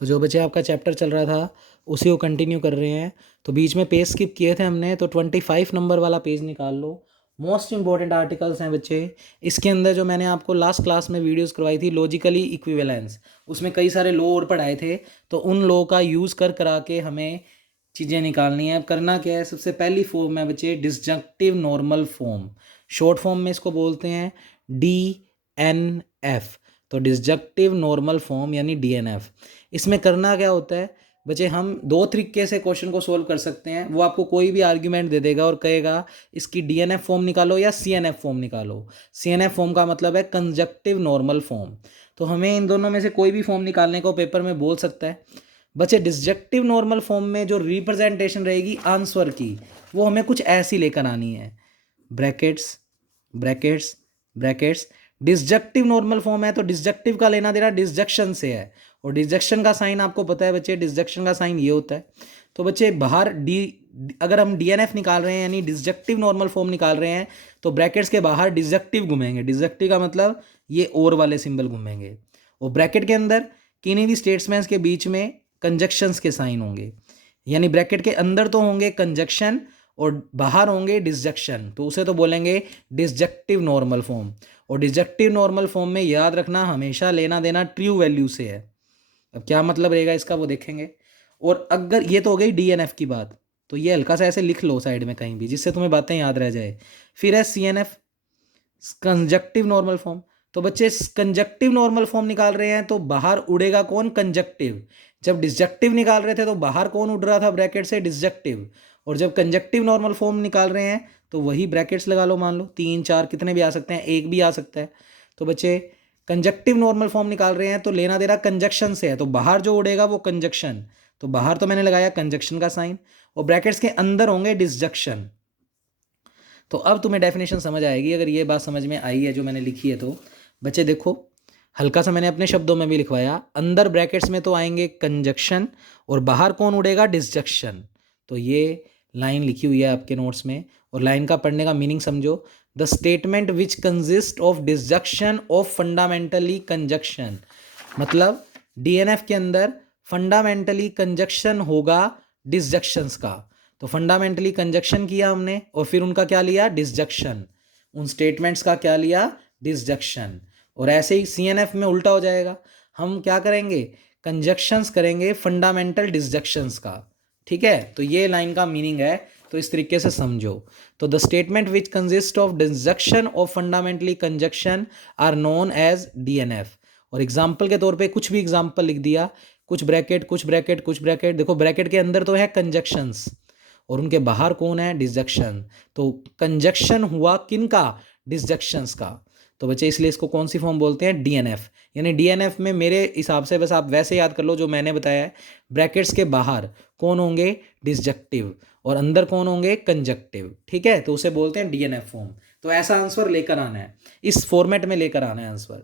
तो जो बच्चे आपका चैप्टर चल रहा था उसी को कंटिन्यू कर रहे हैं। तो बीच में पेज स्किप किए थे हमने, तो 25 नंबर वाला पेज निकाल लो। मोस्ट इंपॉर्टेंट आर्टिकल्स हैं बच्चे। इसके अंदर जो मैंने आपको लास्ट क्लास में वीडियोस करवाई थी लॉजिकली इक्विवेलेंस, उसमें कई सारे लॉ और पढ़ाए थे, तो उन लॉ का यूज़ कर करा के हमें चीज़ें निकालनी है। अब करना क्या है, सबसे पहली फॉर्म है बच्चे डिसजंक्टिव नॉर्मल फॉर्म। शॉर्ट फॉर्म में इसको बोलते हैं DNF। तो डिसजंक्टिव नॉर्मल फॉर्म यानी DNF। इसमें करना क्या होता है बच्चे, हम दो तरीके से क्वेश्चन को सोल्व कर सकते हैं। वो आपको कोई भी आर्ग्यूमेंट दे देगा और कहेगा इसकी DNF फॉर्म निकालो या CNF फॉर्म निकालो। CNF फॉर्म का मतलब है कंजक्टिव नॉर्मल फॉर्म। तो हमें इन दोनों में से कोई भी फॉर्म निकालने को पेपर में बोल सकता है। बच्चे डिसजंक्टिव नॉर्मल फॉर्म में जो रिप्रेजेंटेशन रहेगी आंसर की, वो हमें कुछ ऐसी लेकर आनी है, brackets brackets brackets. Disjunctive normal form है तो डिसजंक्टिव का लेना देना डिसजंक्शन से है, और डिसजंक्शन का साइन आपको पता है बच्चे, डिसजंक्शन का साइन ये होता है। तो बच्चे बाहर अगर हम DNF निकाल रहे हैं यानी डिसजंक्टिव नॉर्मल फॉर्म निकाल रहे हैं, तो ब्रैकेट्स के बाहर डिसजंक्टिव घूमेंगे। डिसजंक्टिव का मतलब ये और वाले सिंबल घूमेंगे, और ब्रैकेट के अंदर किन्हीं भी स्टेटमेंट्स के बीच में कंजक्शंस के साइन होंगे। यानी ब्रैकेट के अंदर तो होंगे कंजक्शन और बाहर होंगे डिसजंक्शन, तो उसे तो बोलेंगे डिसजंक्टिव नॉर्मल फॉर्म। और डिसजंक्टिव नॉर्मल फॉर्म में याद रखना हमेशा लेना देना ट्रू वैल्यू से है। अब क्या मतलब रहेगा इसका वो देखेंगे। और अगर ये तो हो गई DNF की बात, तो ये हल्का सा ऐसे लिख लो साइड में कहीं भी, जिससे तुम्हें बातें याद रह जाए। फिर है CNF, कंजक्टिव नॉर्मल फॉर्म। तो बच्चे कंजक्टिव नॉर्मल फॉर्म निकाल रहे हैं तो बाहर उड़ेगा कौन, कंजक्टिव। जब डिसजंक्टिव निकाल रहे थे तो बाहर कौन उड़ रहा था ब्रैकेट से, डिसजंक्टिव। और जब कंजक्टिव नॉर्मल फॉर्म निकाल रहे हैं तो वही ब्रैकेट्स लगा लो, मान लो 3 4 कितने भी आ सकते हैं, एक भी आ सकता है। तो बच्चे कंजक्टिव नॉर्मल फॉर्म निकाल रहे हैं तो लेना दे रहा कंजक्शन से है, तो बाहर जो उड़ेगा वो कंजक्शन। तो बाहर तो मैंने लगाया कंजक्शन का साइन, और ब्रैकेट्स के अंदर होंगे डिसजंक्शन। तो अब तुम्हें डेफिनेशन समझ आएगी अगर ये बात समझ में आई है जो मैंने लिखी है। तो बच्चे देखो, हल्का सा मैंने अपने शब्दों में भी लिखवाया, अंदर ब्रैकेट्स में तो आएंगे कंजक्शन और बाहर कौन उड़ेगा, डिसजंक्शन। तो ये लाइन लिखी हुई है आपके नोट्स में, और लाइन का पढ़ने का मीनिंग समझो। The statement which consist of disjunction of fundamentally conjunction, मतलब DNF के अंदर फंडामेंटली कंजक्शन होगा डिसजंक्शंस का। तो फंडामेंटली कंजक्शन किया हमने और फिर उनका क्या लिया, डिसजंक्शन। उन स्टेटमेंट्स का क्या लिया, डिसजंक्शन। और ऐसे ही CNF में उल्टा हो जाएगा, हम क्या करेंगे, कंजक्शंस करेंगे फंडामेंटल डिसजंक्शंस का। ठीक है, तो ये लाइन का मीनिंग है, तो इस तरीके से समझो। तो the statement which consist of disjunction of fundamentally conjunction are known as DNF। और एग्जाम्पल के तौर पे कुछ भी एग्जाम्पल लिख दिया, कुछ ब्रैकेट कुछ ब्रैकेट कुछ ब्रैकेट। देखो ब्रैकेट के अंदर तो है कंजक्शंस और उनके बाहर कौन है, डिसजंक्शन। तो कंजक्शन हुआ किनका, डिसजंक्शंस का। तो बच्चे इसलिए इसको कौन सी फॉर्म बोलते हैं, DNF। यानी DNF में मेरे हिसाब से बस आप वैसे याद कर लो जो मैंने बताया है, ब्रैकेट्स के बाहर कौन होंगे, डिसजंक्टिव, और अंदर कौन होंगे, कंजक्टिव। ठीक है, तो उसे बोलते हैं DNF फॉर्म। तो ऐसा आंसर लेकर आना है, इस फॉर्मेट में लेकर आना है आंसर।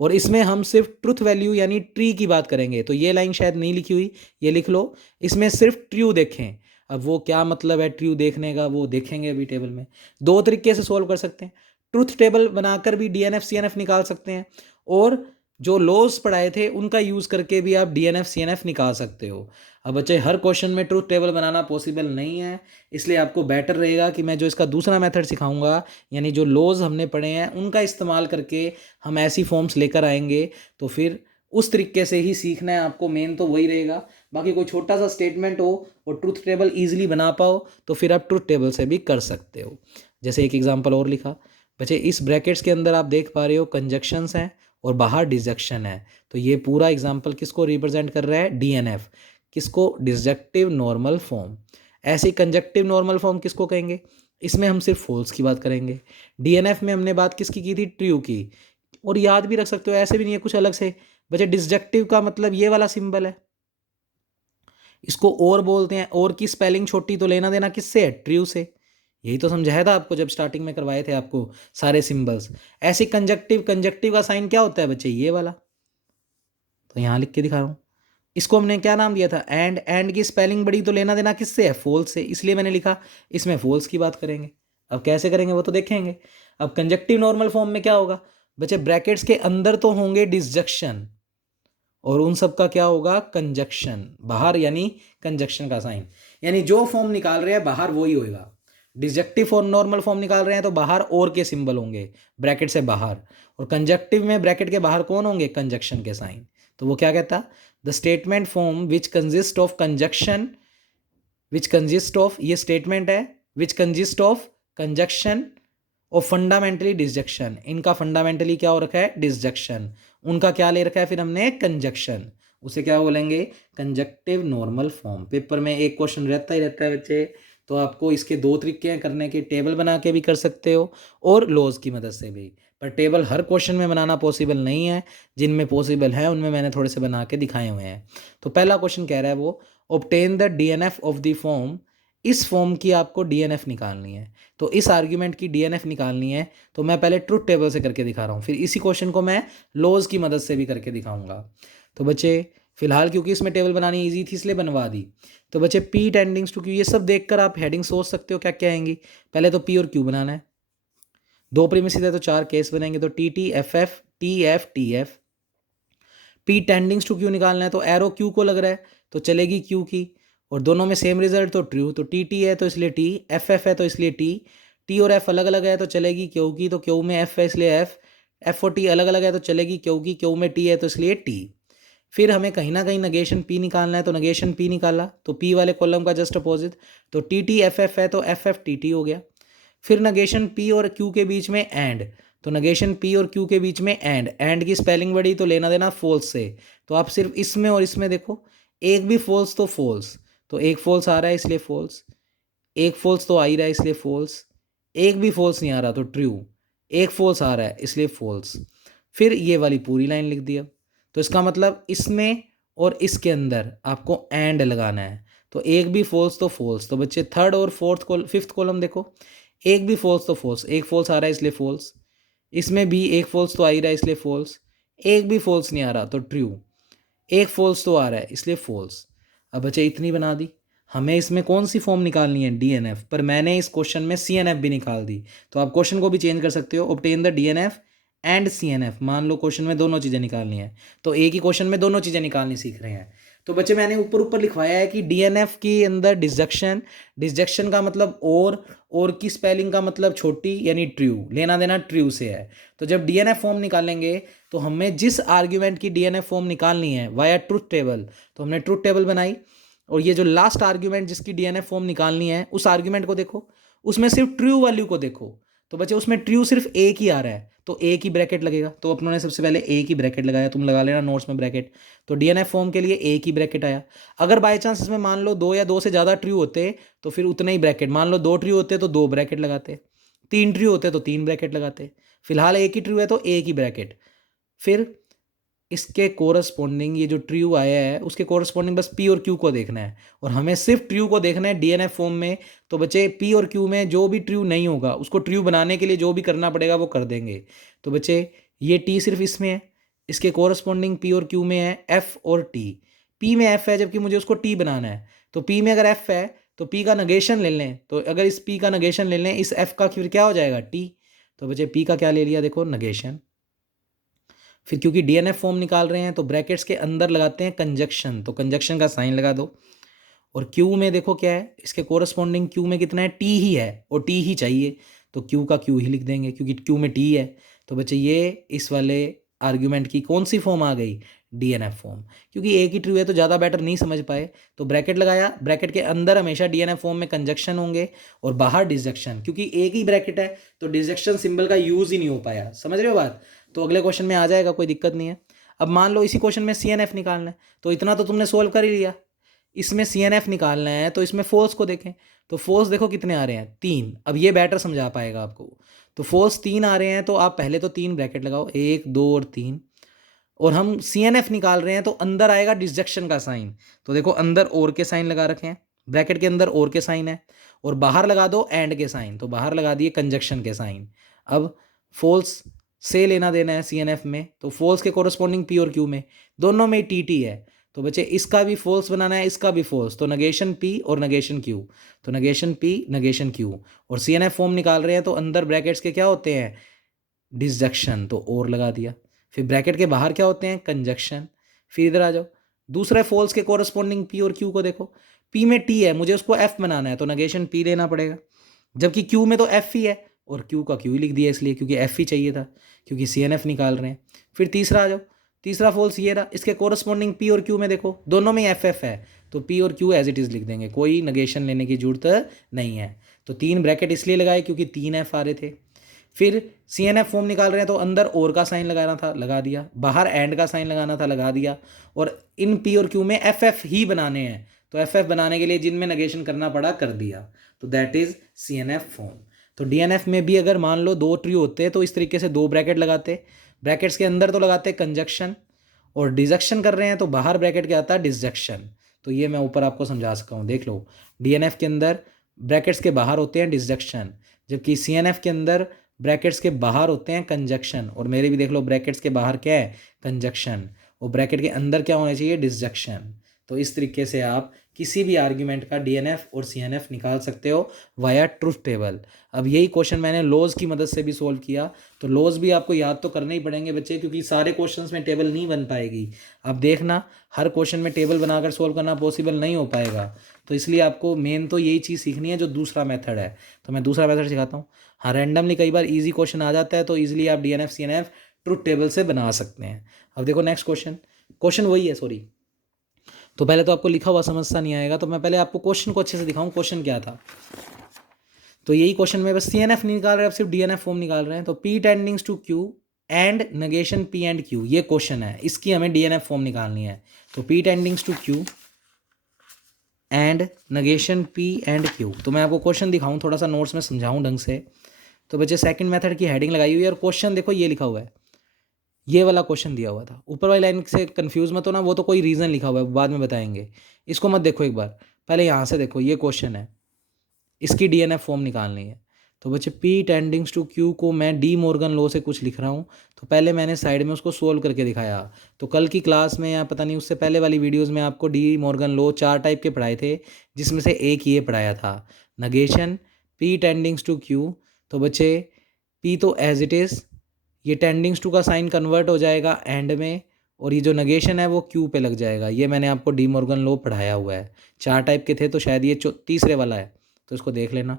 और इसमें हम सिर्फ ट्रुथ वैल्यू यानी ट्री की बात करेंगे। तो ये लाइन शायद नहीं लिखी हुई, ये लिख लो, इसमें सिर्फ ट्रू देखें। अब वो क्या मतलब है ट्रू देखने का, वो देखेंगे अभी टेबल में। दो तरीके से सोल्व कर सकते हैं, ट्रुथ टेबल बनाकर भी DNF CNF निकाल सकते हैं, और जो लॉज पढ़ाए थे उनका यूज़ करके भी आप DNF CNF निकाल सकते हो। अब बच्चे हर क्वेश्चन में ट्रुथ टेबल बनाना पॉसिबल नहीं है, इसलिए आपको बेटर रहेगा कि मैं जो इसका दूसरा मेथड सिखाऊंगा, यानी जो लॉज हमने पढ़े हैं उनका इस्तेमाल करके हम ऐसी फॉर्म्स लेकर आएंगे। तो फिर उस तरीके से ही सीखना है आपको, मेन तो वही रहेगा। बाकी कोई छोटा सा स्टेटमेंट हो और ट्रुथ टेबल ईजिली बना पाओ तो फिर आप ट्रुथ टेबल से भी कर सकते हो। जैसे एक एग्जांपल और लिखा, बच्चे इस ब्रैकेट्स के अंदर आप देख पा रहे हो कंजक्शंस हैं और बाहर डिसजंक्शन है। तो ये पूरा एग्जांपल किसको रिप्रेजेंट कर रहा है, DNF। किसको, डिसजंक्टिव नॉर्मल फॉर्म। ऐसे कंजक्टिव नॉर्मल फॉर्म किसको कहेंगे, इसमें हम सिर्फ फॉल्स की बात करेंगे। DNF में हमने बात किसकी की थी, ट्रू की। और याद भी रख सकते हो, ऐसे भी नहीं है कुछ अलग से। बच्चे डिसजंक्टिव का मतलब ये वाला सिंबल है, इसको और बोलते हैं। और की स्पेलिंग छोटी, तो लेना देना किससे है, ट्रू से। यही तो समझाया था आपको जब स्टार्टिंग में करवाए थे आपको सारे सिंबल्स। ऐसे कंजक्टिव, कंजक्टिव का साइन क्या होता है बच्चे, ये वाला। तो यहाँ लिख के दिखा रहा हूँ, इसको हमने क्या नाम दिया था, एंड। एंड की स्पेलिंग बड़ी, तो लेना देना किससे है, फॉल्स से, इसलिए मैंने लिखा इसमें फॉल्स की बात करेंगे। अब कैसे करेंगे वो तो देखेंगे। अब कंजक्टिव नॉर्मल फॉर्म में क्या होगा बच्चे, ब्रैकेट्स के अंदर तो होंगे डिसजंक्शन और उन सब का क्या होगा, कंजक्शन, बाहर यानी कंजक्शन का साइन, यानी जो फॉर्म निकाल रहे हैं बाहर वही होएगा। डिसजक्टिव और नॉर्मल फॉर्म निकाल रहे हैं तो बाहर और के सिंबल होंगे ब्रैकेट से बाहर, और कंजक्टिव में ब्रैकेट के बाहर कौन होंगे, कंजक्शन के साइन। तो वो क्या कहता, the statement form which consist of conjunction, which consist of, ये स्टेटमेंट है, विच कंजिस्ट ऑफ कंजक्शन और फंडामेंटली डिसजक्शन, इनका फंडामेंटली क्या हो रखा है, डिसजक्शन, उनका क्या ले रखा है फिर हमने, कंजक्शन, उसे क्या बोलेंगे, कंजक्टिव नॉर्मल फॉर्म। पेपर में एक क्वेश्चन रहता ही रहता है बच्चे, तो आपको इसके दो तरीके हैं करने के, टेबल बना के भी कर सकते हो और लॉज की मदद से भी, पर टेबल हर क्वेश्चन में बनाना पॉसिबल नहीं है, जिनमें पॉसिबल है उनमें मैंने थोड़े से बना के दिखाए हुए हैं। तो पहला क्वेश्चन कह रहा है वो, obtain the DNF of the form, इस फॉर्म की आपको डीएनएफ निकालनी है, तो इस आर्ग्यूमेंट की डीएनएफ निकालनी है, तो मैं पहले ट्रुथ टेबल से करके दिखा रहा हूँ, फिर इसी क्वेश्चन को मैं लॉज की मदद से भी करके दिखाऊंगा। तो बच्चे फिलहाल क्योंकि इसमें टेबल बनानी ईजी थी इसलिए बनवा दी। तो बच्चे पी टेंडिंग्स टू क्यू, ये सब देखकर आप हेडिंग सोच सकते हो क्या क्या आएंगी। पहले तो पी और क्यू बनाना है, दो प्रीमिसेस है तो चार केस बनेंगे, तो T T F F T F T F. P tendings to Q निकालना है, तो एरो क्यू को लग रहा है तो चलेगी क्यू की, और दोनों में सेम रिजल्ट तो ट्रू, तो टी टी है तो इसलिए टी, एफ एफ है तो इसलिए टी, टी और एफ अलग अलग है तो चलेगी क्यू की, तो क्यू में एफ है इसलिए एफ, एफ और टी अलग अलग है तो चलेगी क्यू की, क्यू में टी है तो इसलिए टी। फिर हमें कहीं ना कहीं नगेशन पी निकालना है, तो नगेशन पी निकाला, तो पी वाले कॉलम का जस्ट अपोजिट, तो टी टी एफ एफ है तो एफ एफ टी टी हो गया। फिर नगेशन पी और क्यू के बीच में एंड, तो नगेशन पी और क्यू के बीच में एंड की स्पेलिंग बड़ी तो लेना देना फॉल्स से, तो आप सिर्फ इसमें और इसमें देखो, एक भी फॉल्स तो फॉल्स, तो एक फॉल्स आ रहा है इसलिए फॉल्स, एक फॉल्स तो आ ही रहा है इसलिए फॉल्स, एक भी फॉल्स नहीं आ रहा तो ट्रू, एक फॉल्स आ रहा है इसलिए फॉल्स। फिर ये वाली पूरी लाइन लिख दिया, तो इसका मतलब इसमें और इसके अंदर आपको एंड लगाना है, तो एक भी फॉल्स तो फॉल्स, तो बच्चे थर्ड और फिफ्थ कॉलम देखो, एक भी फॉल्स तो फॉल्स, एक फॉल्स आ रहा है इसलिए फॉल्स, इसमें भी एक फॉल्स तो आ ही रहा है इसलिए फॉल्स, एक भी फॉल्स नहीं आ रहा तो ट्रू, एक फॉल्स तो आ रहा है इसलिए फॉल्स। अब बच्चे इतनी बना दी, हमें इसमें कौन सी फॉर्म निकालनी है, डीएनएफ, पर मैंने इस क्वेश्चन में सीएनएफ भी निकाल दी, तो आप क्वेश्चन को भी चेंज कर सकते हो, obtain the DNF and CNF, मान लो क्वेश्चन में दोनों चीज़ें निकालनी है, तो एक ही क्वेश्चन में दोनों चीज़ें निकालनी सीख रहे हैं। तो बच्चे मैंने ऊपर ऊपर लिखवाया है कि डीएनएफ के अंदर डिसजक्शन, डिसजक्शन का मतलब और की स्पेलिंग का मतलब छोटी यानी ट्रू, लेना देना ट्रू से है। तो जब डीएनएफ फॉर्म निकालेंगे तो हमें जिस आर्ग्यूमेंट की डीएनएफ फॉर्म निकालनी है वाया ट्रुथ टेबल, तो हमने ट्रुथ टेबल बनाई, और ये जो लास्ट आर्ग्यूमेंट जिसकी डीएनएफ फॉर्म निकालनी है उस आर्ग्यूमेंट को देखो, उसमें सिर्फ ट्रू वैल्यू को देखो, तो बच्चे उसमें ट्रू सिर्फ एक ही आ रहा है, तो एक ही ब्रैकेट लगेगा, तो अपनों ने सबसे पहले एक ही ब्रैकेट लगाया, तुम लगा लेना नोट्स में ब्रैकेट, तो डीएनएफ फॉर्म के लिए एक ही ब्रैकेट आया। अगर बाय चांस इसमें मान लो दो या दो से ज़्यादा ट्रू होते तो फिर उतने ही ब्रैकेट, मान लो दो ट्रू होते तो दो ब्रैकेट लगाते, तीन ट्रू होते तो तीन ब्रैकेट लगाते, फिलहाल एक ही ट्रू है तो एक ही ब्रैकेट। फिर इसके कोरस्पॉन्डिंग ये जो ट्रू आया है उसके कोरस्पॉन्डिंग बस पी और क्यू को देखना है, और हमें सिर्फ ट्रू को देखना है डीएनएफ फॉर्म में। तो बच्चे पी और क्यू में जो भी ट्रू नहीं होगा उसको ट्रू बनाने के लिए जो भी करना पड़ेगा वो कर देंगे। तो बच्चे ये टी सिर्फ इसमें है, इसके कोरस्पॉन्डिंग पी और क्यू में है एफ और टी, पी में एफ है जबकि मुझे उसको टी बनाना है, तो पी में अगर एफ है तो पी का नगेशन ले लें, तो अगर इस पी का नगेशन ले लें इस एफ का फिर क्या हो जाएगा, टी। तो बच्चे पी का क्या ले लिया, देखो नगेशन। फिर क्योंकि डीएनएफ फॉर्म निकाल रहे हैं तो ब्रैकेट्स के अंदर लगाते हैं कंजक्शन, तो कंजक्शन का साइन लगा दो, और क्यू में देखो क्या है, इसके कोरस्पॉन्डिंग क्यू में कितना है, टी ही है और टी ही चाहिए, तो क्यू का क्यू ही लिख देंगे क्योंकि क्यू में टी है। तो बच्चे ये इस वाले आर्ग्यूमेंट की कौन सी फॉर्म आ गई, डीएनएफ फॉर्म, क्योंकि एक ही ट्रू है तो ज़्यादा बेटर नहीं समझ पाए, तो ब्रैकेट लगाया, ब्रैकेट के अंदर हमेशा डीएनएफ फॉर्म में कंजक्शन होंगे और बाहर डिसजक्शन, क्योंकि एक ही ब्रैकेट है तो डिसजक्शन सिंबल का यूज़ ही नहीं हो पाया, समझ रहे हो बात। तो अगले क्वेश्चन में आ जाएगा, कोई दिक्कत नहीं है। अब मान लो इसी क्वेश्चन में सीएनएफ निकालना है, तो इतना तो तुमने सोल्व कर ही लिया, इसमें सीएनएफ निकालना है तो इसमें फोर्स को देखें, तो फोर्स देखो कितने आ रहे हैं, तीन। अब ये बैटर समझा पाएगा आपको, तो फोर्स तीन आ रहे हैं तो आप पहले तो तीन ब्रैकेट लगाओ, एक दो और तीन, और हम सीएनएफ निकाल रहे हैं तो अंदर आएगा डिसजक्शन का साइन, तो देखो अंदर और के साइन लगा रखे हैं, ब्रैकेट के अंदर और के साइन है, और बाहर लगा दो एंड के साइन, तो बाहर लगा दिए कंजक्शन के साइन। अब फोल्स से लेना देना है सीएनएफ में, तो फोल्स के कोरस्पॉन्डिंग पी और क्यू में, दोनों में टी है, तो बच्चे इसका भी फोल्स बनाना है इसका भी फोल्स, तो नगेशन पी और नगेशन क्यू, तो नगेशन पी नगेशन क्यू, और सीएनएफ फॉर्म निकाल रहे हैं तो अंदर ब्रैकेट्स के क्या होते हैं, डिसजक्शन, तो और लगा दिया। फिर ब्रैकेट के बाहर क्या होते हैं, कंजक्शन, फिर इधर आ जाओ, दूसरे फॉल्स के कोरस्पॉन्डिंग पी और क्यू को देखो, पी में टी है, मुझे उसको एफ बनाना है तो नेगेशन पी लेना पड़ेगा, जबकि क्यू में तो एफ ही है और क्यू का क्यू ही लिख दिया इसलिए क्योंकि एफ ही चाहिए था, क्योंकि सी एन एफ निकाल रहे हैं। फिर तीसरा आ जाओ, तीसरा फॉल्स ये रहा, इसके कोरस्पॉन्डिंग पी और क्यू में देखो दोनों में एफ एफ है, तो पी और क्यू एज इट इज़ लिख देंगे, कोई नेगेशन लेने की जरूरत नहीं है। तो 3 ब्रैकेट इसलिए लगाए क्योंकि 3 एफ आ रहे थे। फिर सी एन एफ फॉर्म निकाल रहे हैं तो अंदर और का साइन लगाना था, लगा दिया, बाहर एंड का साइन लगाना था, लगा दिया, और इन पी और क्यू में एफ एफ ही बनाने हैं, तो एफ एफ बनाने के लिए जिनमें नेगेशन करना पड़ा कर दिया, तो that is C N F form. तो डी एन एफ में भी अगर मान लो 2 ट्री होते तो इस तरीके से 2 ब्रैकेट लगाते, ब्रैकेट्स के अंदर तो लगाते कंजक्शन, और डिजक्शन कर रहे हैं तो बाहर ब्रैकेट क्या आता है डिसजक्शन। तो ये मैं ऊपर आपको समझा सका हूँ, देख लो, डी एन एफ के अंदर ब्रैकेट्स के बाहर होते हैं डिसजक्शन, जबकि सी एन एफ के अंदर ब्रैकेट्स के बाहर होते हैं कंजक्शन, और मेरे भी देख लो ब्रैकेट्स के बाहर क्या है कंजक्शन, और ब्रैकेट के अंदर क्या होना चाहिए डिसजक्शन। तो इस तरीके से आप किसी भी आर्ग्यूमेंट का डीएनएफ और सीएनएफ निकाल सकते हो वाया ट्रुथ टेबल। अब यही क्वेश्चन मैंने लॉज की मदद से भी सोल्व किया, तो लॉज भी आपको याद तो करने ही पड़ेंगे बच्चे, क्योंकि सारे क्वेश्चंस में टेबल नहीं बन पाएगी। अब देखना हर क्वेश्चन में टेबल बनाकर सोल्व करना पॉसिबल नहीं हो पाएगा, तो इसलिए आपको मेन तो यही चीज़ सीखनी है जो दूसरा मेथड है। तो मैं दूसरा मेथड सिखाता हूँ। हाँ, रैंडमली कई बार ईजी क्वेश्चन आ जाता है तो ईजिली आप डीएनएफ सीएनएफ ट्रुथ टेबल से बना सकते हैं। अब देखो नेक्स्ट क्वेश्चन, क्वेश्चन वही है सॉरी, तो पहले तो आपको लिखा हुआ समझता नहीं आएगा, तो मैं पहले आपको क्वेश्चन को अच्छे से दिखाऊं क्वेश्चन क्या था। तो यही क्वेश्चन में बस सी एन एफ नहीं निकाल रहे, अब सिर्फ डी एन एफ फॉर्म निकाल रहे हैं। तो P tendings to Q and negation P and Q, ये क्वेश्चन है, इसकी हमें डी एन एफ फॉर्म निकालनी है। तो P tendings to Q and negation P and Q, तो मैं आपको क्वेश्चन दिखाऊं, थोड़ा सा नोट्स में समझाऊं ढंग से। तो बच्चे सेकंड मेथड की हेडिंग लगाई हुई है और क्वेश्चन देखो ये लिखा हुआ है, ये वाला क्वेश्चन दिया हुआ था, ऊपर वाली लाइन से कंफ्यूज मत होना, वो तो कोई रीज़न लिखा हुआ है बाद में बताएंगे, इसको मत देखो एक बार, पहले यहाँ से देखो, ये क्वेश्चन है, इसकी डीएनएफ फॉर्म निकालनी है। तो बच्चे पी टेंडिंग्स टू क्यू को मैं डी मॉर्गन लॉ से कुछ लिख रहा हूँ, तो पहले मैंने साइड में उसको सोल्व करके दिखाया। तो कल की क्लास में या पता नहीं उससे पहले वाली वीडियोज़ में आपको डी मॉर्गन लॉ 4 टाइप के पढ़ाए थे, जिसमें से एक ये पढ़ाया था negation P tendings to Q. तो बच्चे पी तो एज इट इज़, ये टेंडिंग्स टू का साइन कन्वर्ट हो जाएगा एंड में, और ये जो नगेशन है वो क्यू पे लग जाएगा। ये मैंने आपको डी मॉर्गन लॉ पढ़ाया हुआ है, 4 टाइप के थे, तो शायद ये तीसरे वाला है, तो इसको देख लेना।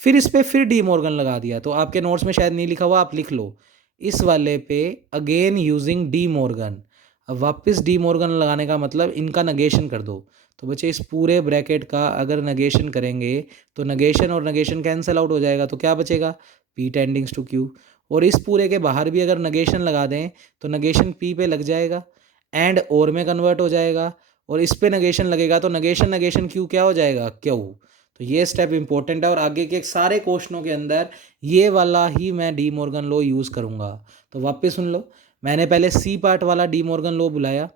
फिर इस पर फिर डी मॉर्गन लगा दिया, तो आपके नोट्स में शायद नहीं लिखा हुआ, आप लिख लो इस वाले पे अगेन यूजिंग डी मॉर्गन। अब वापस डी मॉर्गन लगाने का मतलब इनका नगेशन कर दो। तो बच्चे इस पूरे ब्रैकेट का अगर नगेशन करेंगे तो नगेशन और नगेशन कैंसिल आउट हो जाएगा, तो क्या बचेगा पी टेंडिंग्स टू क्यू, और इस पूरे के बाहर भी अगर नगेशन लगा दें तो नगेशन पी पे लग जाएगा एंड और में कन्वर्ट हो जाएगा, और इस पे नगेशन लगेगा तो नगेशन नगेशन क्यू क्या हो जाएगा क्यू। तो ये स्टेप इंपॉर्टेंट है, और आगे के सारे क्वेश्चनों के अंदर ये वाला ही मैं डी मॉर्गन लॉ यूज़ करूँगा। तो वापस सुन लो, मैंने पहले सी पार्ट वाला डी मॉर्गन लॉ बुलाया,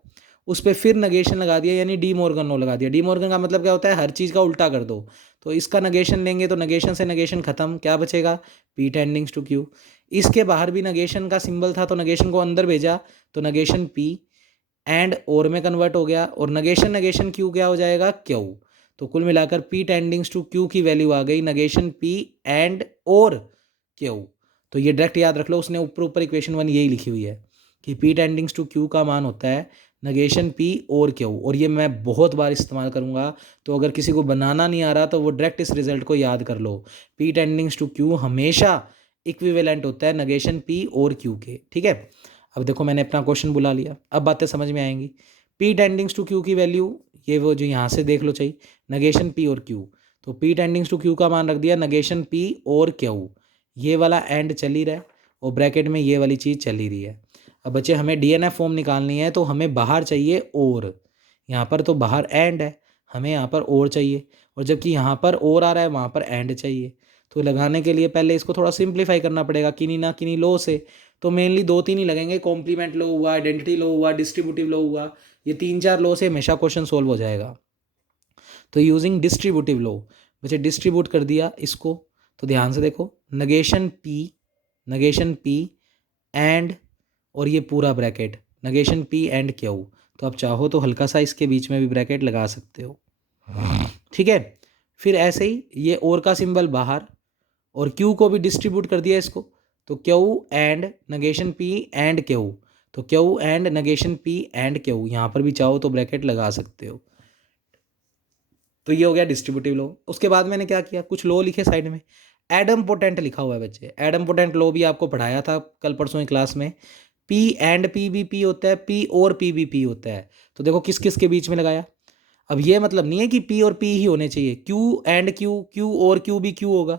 उस पर फिर नगेशन लगा दिया, यानी डी मॉर्गन लॉ लगा दिया। डी मॉर्गन का मतलब क्या होता है, हर चीज़ का उल्टा कर दो। तो इसका नगेशन लेंगे तो नगेशन से नगेशन खत्म, क्या बचेगा पी टेंडिंग्स टू क्यू। इसके बाहर भी नगेशन का सिंबल था तो नगेशन को अंदर भेजा, तो नगेशन पी एंड और में कन्वर्ट हो गया, और नगेशन नगेशन क्यू क्या हो जाएगा क्यू। तो कुल मिलाकर पी टेंडिंग्स टू क्यू की वैल्यू आ गई नगेशन पी एंड और क्यू। तो ये डायरेक्ट याद रख लो, उसने ऊपर ऊपर इक्वेशन 1 यही लिखी हुई है कि पी टेंडिंग्स टू क्यू का मान होता है नगेशन पी और क्यू, और ये मैं बहुत बार इस्तेमाल करूँगा। तो अगर किसी को बनाना नहीं आ रहा तो वो डायरेक्ट इस रिजल्ट को याद कर लो, पी टेंडिंग्स टू क्यू हमेशा इक्विवेलेंट होता है नगेशन पी और क्यू के, ठीक है। अब देखो मैंने अपना क्वेश्चन बुला लिया, अब बातें समझ में आएंगी। पी टेंडिंग्स टू क्यू की वैल्यू ये वो जो यहाँ से देख लो चाहिए, नगेशन पी और क्यू, तो पी टेंडिंग्स टू क्यू का मान रख दिया नगेशन पी और क्यू, ये वाला एंड चल ही रहा है और ब्रैकेट में ये वाली चीज़ चल ही रही है। अब बच्चे हमें डीएनएफ फॉर्म निकालनी है, तो हमें बाहर चाहिए और, यहाँ पर तो बाहर एंड है, हमें यहाँ पर और चाहिए, और जबकि यहाँ पर और आ रहा है वहाँ पर एंड चाहिए। तो लगाने के लिए पहले इसको थोड़ा सिंप्लीफाई करना पड़ेगा किन्हीं ना किन्हीं लॉ से। तो मेनली 2-3 ही लगेंगे, कॉम्प्लीमेंट लॉ हुआ, आइडेंटिटी लॉ हुआ, डिस्ट्रीब्यूटिव लॉ हुआ, ये 3-4 लॉ से हमेशा क्वेश्चन सोल्व हो जाएगा। तो यूजिंग डिस्ट्रीब्यूटिव लॉ, बच्चे डिस्ट्रीब्यूट कर दिया इसको, तो ध्यान से देखो नगेशन पी एंड और ये पूरा bracket negation P and Q. तो आप चाहो तो हल्का सा इसके बीच में भी ब्रैकेट लगा सकते हो, ठीक है। फिर ऐसे ही ये और का सिंबल बाहर, और क्यू को भी डिस्ट्रीब्यूट कर दिया इसको, तो Q and negation P and Q, तो Q and negation P and Q, यहाँ पर भी चाहो तो ब्रैकेट लगा सकते हो। तो ये हो गया डिस्ट्रीब्यूटिव लॉ। उसके बाद मैंने क्या किया, कुछ लॉ लिखे साइड में। एडम पोटेंट लिखा हुआ है बच्चे, एडम पोटेंट लॉ भी आपको पढ़ाया था कल परसों की क्लास में। पी एंड पी भी पी होता है, पी और पी भी पी होता है। तो देखो किस किस के बीच में लगाया। अब ये मतलब नहीं है कि पी और पी ही होने चाहिए, क्यू एंड क्यू, क्यू और क्यू भी क्यू होगा।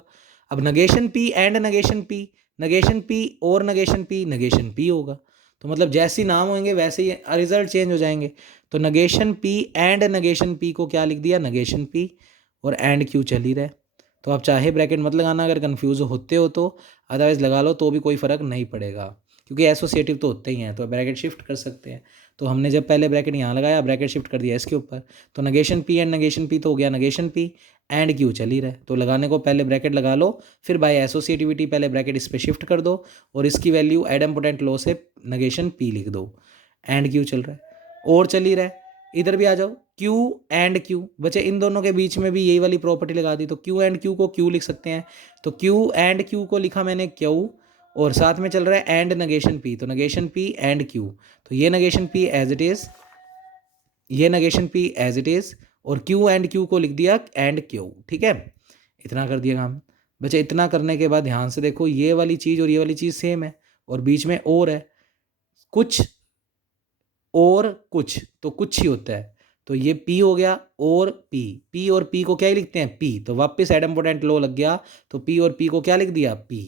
अब negation P and negation P, negation P और नगेशन पी, नगेशन पी होगा। तो मतलब जैसे ही नाम होंगे वैसे ही रिजल्ट चेंज हो जाएंगे। तो negation P and negation P को क्या लिख दिया, नगेशन पी, और एंड क्यू चल ही रहा है। तो आप चाहे ब्रैकेट मत लगाना अगर कंफ्यूज होते हो तो, अदरवाइज लगा लो तो भी कोई फ़र्क नहीं पड़ेगा, क्योंकि एसोसिएटिव तो होते ही हैं, तो ब्रैकेट शिफ्ट कर सकते हैं। तो हमने जब पहले ब्रैकेट यहाँ लगाया, ब्रैकेट शिफ्ट कर दिया इसके ऊपर, तो negation P and negation P तो हो गया नगेशन पी, एंड क्यू चल ही रहा है। तो लगाने को पहले ब्रैकेट लगा लो, फिर बाय एसोसिएटिविटी पहले ब्रैकेट इस पर शिफ्ट कर दो, और इसकी वैल्यू एडम्पोटेंट लॉ से नगेशन पी लिख दो, एंड क्यू चल रहा है और चल ही रहा है। इधर भी आ जाओ, क्यू एंड क्यू बचे, इन दोनों के बीच में भी यही वाली प्रॉपर्टी लगा दी, तो क्यू एंड क्यू को क्यू लिख सकते हैं। तो क्यू एंड क्यू को लिखा मैंने क्यू, और साथ में चल रहा है एंड नगेशन पी, तो नगेशन पी एंड क्यू, तो ये negation P as it is, ये negation P as it is, और क्यू एंड क्यू को लिख दिया एंड क्यू। ठीक है, इतना कर दिया काम बच्चे। इतना करने के बाद ध्यान से देखो, ये वाली चीज़ और ये वाली चीज़ सेम है, और बीच में और है, कुछ और कुछ, तो कुछ ही होता है। तो ये P हो गया और P, P और P को क्या ही लिखते हैं P, तो वापस एडम्पोटेंट लॉ लग गया, तो P और P को क्या लिख दिया P।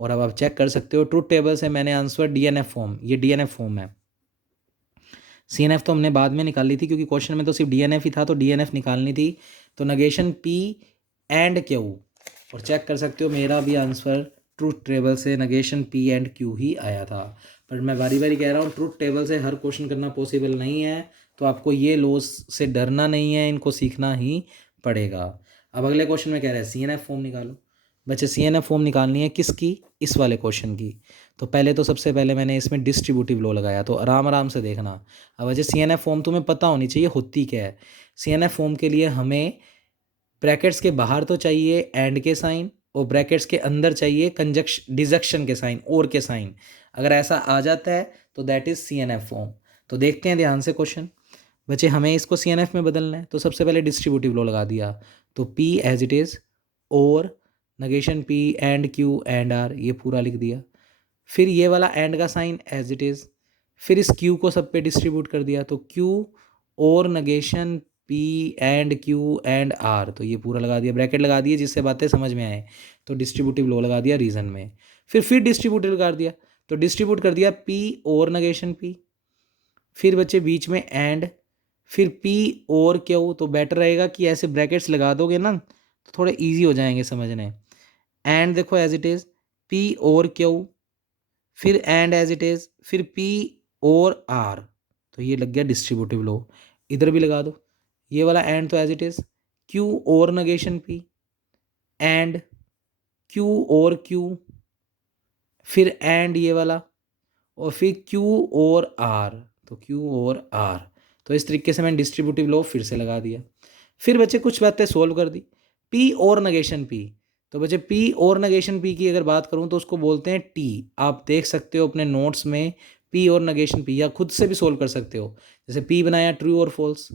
और अब आप चेक कर सकते हो ट्रूथ टेबल से मैंने आंसर DNF फॉर्म, ये DNF फॉर्म है। CNF तो हमने बाद में निकाली थी, क्योंकि क्वेश्चन में तो सिर्फ DNF ही था, तो DNF निकालनी थी। तो नगेशन P एंड Q, और चेक कर सकते हो मेरा भी आंसर ट्रूथ टेबल से नगेशन P एंड Q ही आया था। पर मैं बारी बारी कह रहा हूँ, ट्रूथ टेबल से हर क्वेश्चन करना पॉसिबल नहीं है, तो आपको ये लॉस से डरना नहीं है, इनको सीखना ही पड़ेगा। अब अगले क्वेश्चन में कह रहे हैं CNF फॉर्म निकालो। बच्चे CNF फॉर्म निकालनी है किसकी, इस वाले क्वेश्चन की। तो पहले तो सबसे पहले मैंने इसमें डिस्ट्रीब्यूटिव लॉ लगाया, तो आराम आराम से देखना। अब वजह CNF फॉर्म तुम्हें पता होनी चाहिए होती क्या है। CNF फॉर्म के लिए हमें ब्रैकेट्स के बाहर तो चाहिए एंड के साइन, और ब्रैकेट्स के अंदर चाहिए कंजक्शन डिजक्शन के साइन, और के साइन। अगर ऐसा आ जाता है तो दैट इज़ CNF फॉर्म। तो देखते हैं ध्यान से क्वेश्चन। बच्चे हमें इसको CNF में बदलना है, तो सबसे पहले डिस्ट्रीब्यूटिव लॉ लगा दिया, तो P एज इट इज़, और negation P and Q and R, ये पूरा लिख दिया। फिर ये वाला एंड का साइन एज इट इज़, फिर इस Q को सब पे डिस्ट्रीब्यूट कर दिया, तो Q और negation P and Q and R, तो ये पूरा लगा दिया, ब्रैकेट लगा दिए जिससे बातें समझ में आए। तो डिस्ट्रीब्यूटिव लॉ लगा दिया रीजन में, फिर डिस्ट्रीब्यूटिव कर दिया, तो डिस्ट्रीब्यूट कर दिया P और नगेशन P, फिर बच्चे बीच में एंड, फिर P और Q। तो बेटर रहेगा कि ऐसे ब्रैकेट्स लगा दोगे ना तो थोड़े ईजी हो जाएंगे समझने। एंड देखो एज इट इज़, P और Q, फिर एंड एज इट इज़, फिर P और R, तो ये लग गया डिस्ट्रीब्यूटिव लॉ। इधर भी लगा दो ये वाला एंड, तो एज इट इज़ Q और नगेशन P, एंड Q और Q, फिर एंड ये वाला, और फिर Q और R, तो Q और R। तो इस तरीके से मैंने डिस्ट्रीब्यूटिव लॉ फिर से लगा दिया। फिर बच्चे कुछ बातें सोल्व कर दी, P और नगेशन P। तो बच्चे P और नगेशन P की अगर बात करूं तो उसको बोलते हैं T। आप देख सकते हो अपने नोट्स में P और नगेशन P, या खुद से भी सोल्व कर सकते हो। जैसे P बनाया ट्रू और फॉल्स,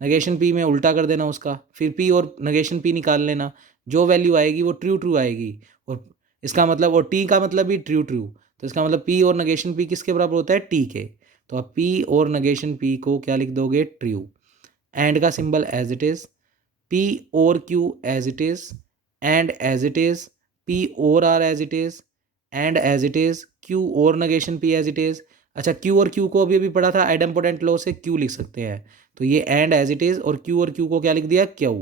नगेशन P में उल्टा कर देना उसका, फिर P और नगेशन P निकाल लेना, जो वैल्यू आएगी वो ट्रू ट्रू आएगी, और इसका मतलब, और T का मतलब भी ट्रू ट्रू, तो इसका मतलब P और नगेशन P किसके बराबर होता है, T के। तो आप P और नगेशन P को क्या लिख दोगे, ट्रू। एंड का symbol as it is, P और Q as it is, and as it is, P और R as it is, and as it is, Q और negation P as it is. अच्छा, Q और Q को अभी अभी पढ़ा था आइडेम्पोटेंट लॉ से, Q लिख सकते हैं, तो ये एंड एज इट इज़, और Q को क्या लिख दिया, Q।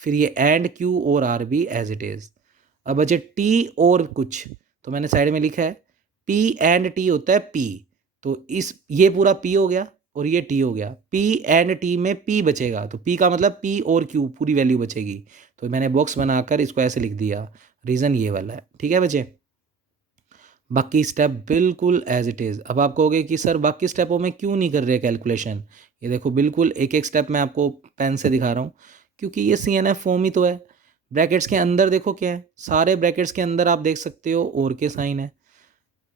फिर ये एंड Q और R भी एज इट इज़। अब बचे T और कुछ, तो मैंने साइड में लिखा है P एंड T होता है P, तो इस ये पूरा P हो गया और ये T हो गया। P एंड T में P बचेगा, तो P का मतलब P और Q पूरी वैल्यू बचेगी। तो मैंने बॉक्स बनाकर इसको ऐसे लिख दिया, रीज़न ये वाला है। ठीक है बच्चे, बाकी स्टेप बिल्कुल एज इट इज़। अब आप कहोगे कि सर बाकी स्टेपों में क्यों नहीं कर रहे कैलकुलेशन, ये देखो बिल्कुल एक एक स्टेप मैं आपको पेन से दिखा रहा हूँ, क्योंकि ये CNF फॉर्म ही तो है। ब्रैकेट्स के अंदर देखो क्या है, सारे ब्रैकेट्स के अंदर आप देख सकते हो और के साइन है,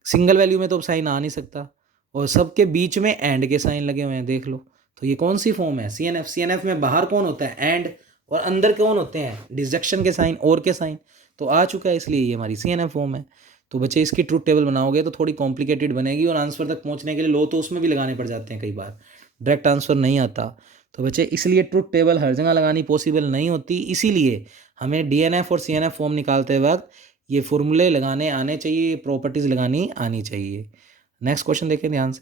सिंगल वैल्यू में तो साइन आ नहीं सकता। और सबके बीच में एंड के साइन लगे हुए हैं, देख लो। तो ये कौन सी फॉर्म है? सीएनएफ। सीएनएफ में बाहर कौन होता है? एंड, और अंदर कौन होते हैं? डिसजंक्शन के साइन, और के साइन। तो आ चुका है, इसलिए ये हमारी सीएनएफ फॉर्म है। तो बच्चे इसकी ट्रूथ टेबल बनाओगे तो थोड़ी कॉम्प्लिकेटेड बनेगी, और आंसर तक पहुंचने के लिए लो तो उसमें भी लगाने पड़ जाते हैं कई बार, डायरेक्ट आंसर नहीं आता। तो बच्चे इसलिए ट्रूथ टेबल हर जगह लगानी पॉसिबल नहीं होती, इसीलिए हमें डीएनएफ और सीएनएफ फॉर्म निकालते वक्त ये फॉर्मूले लगाने आने चाहिए, प्रॉपर्टीज़ लगानी आनी चाहिए। नेक्स्ट क्वेश्चन देखें ध्यान से।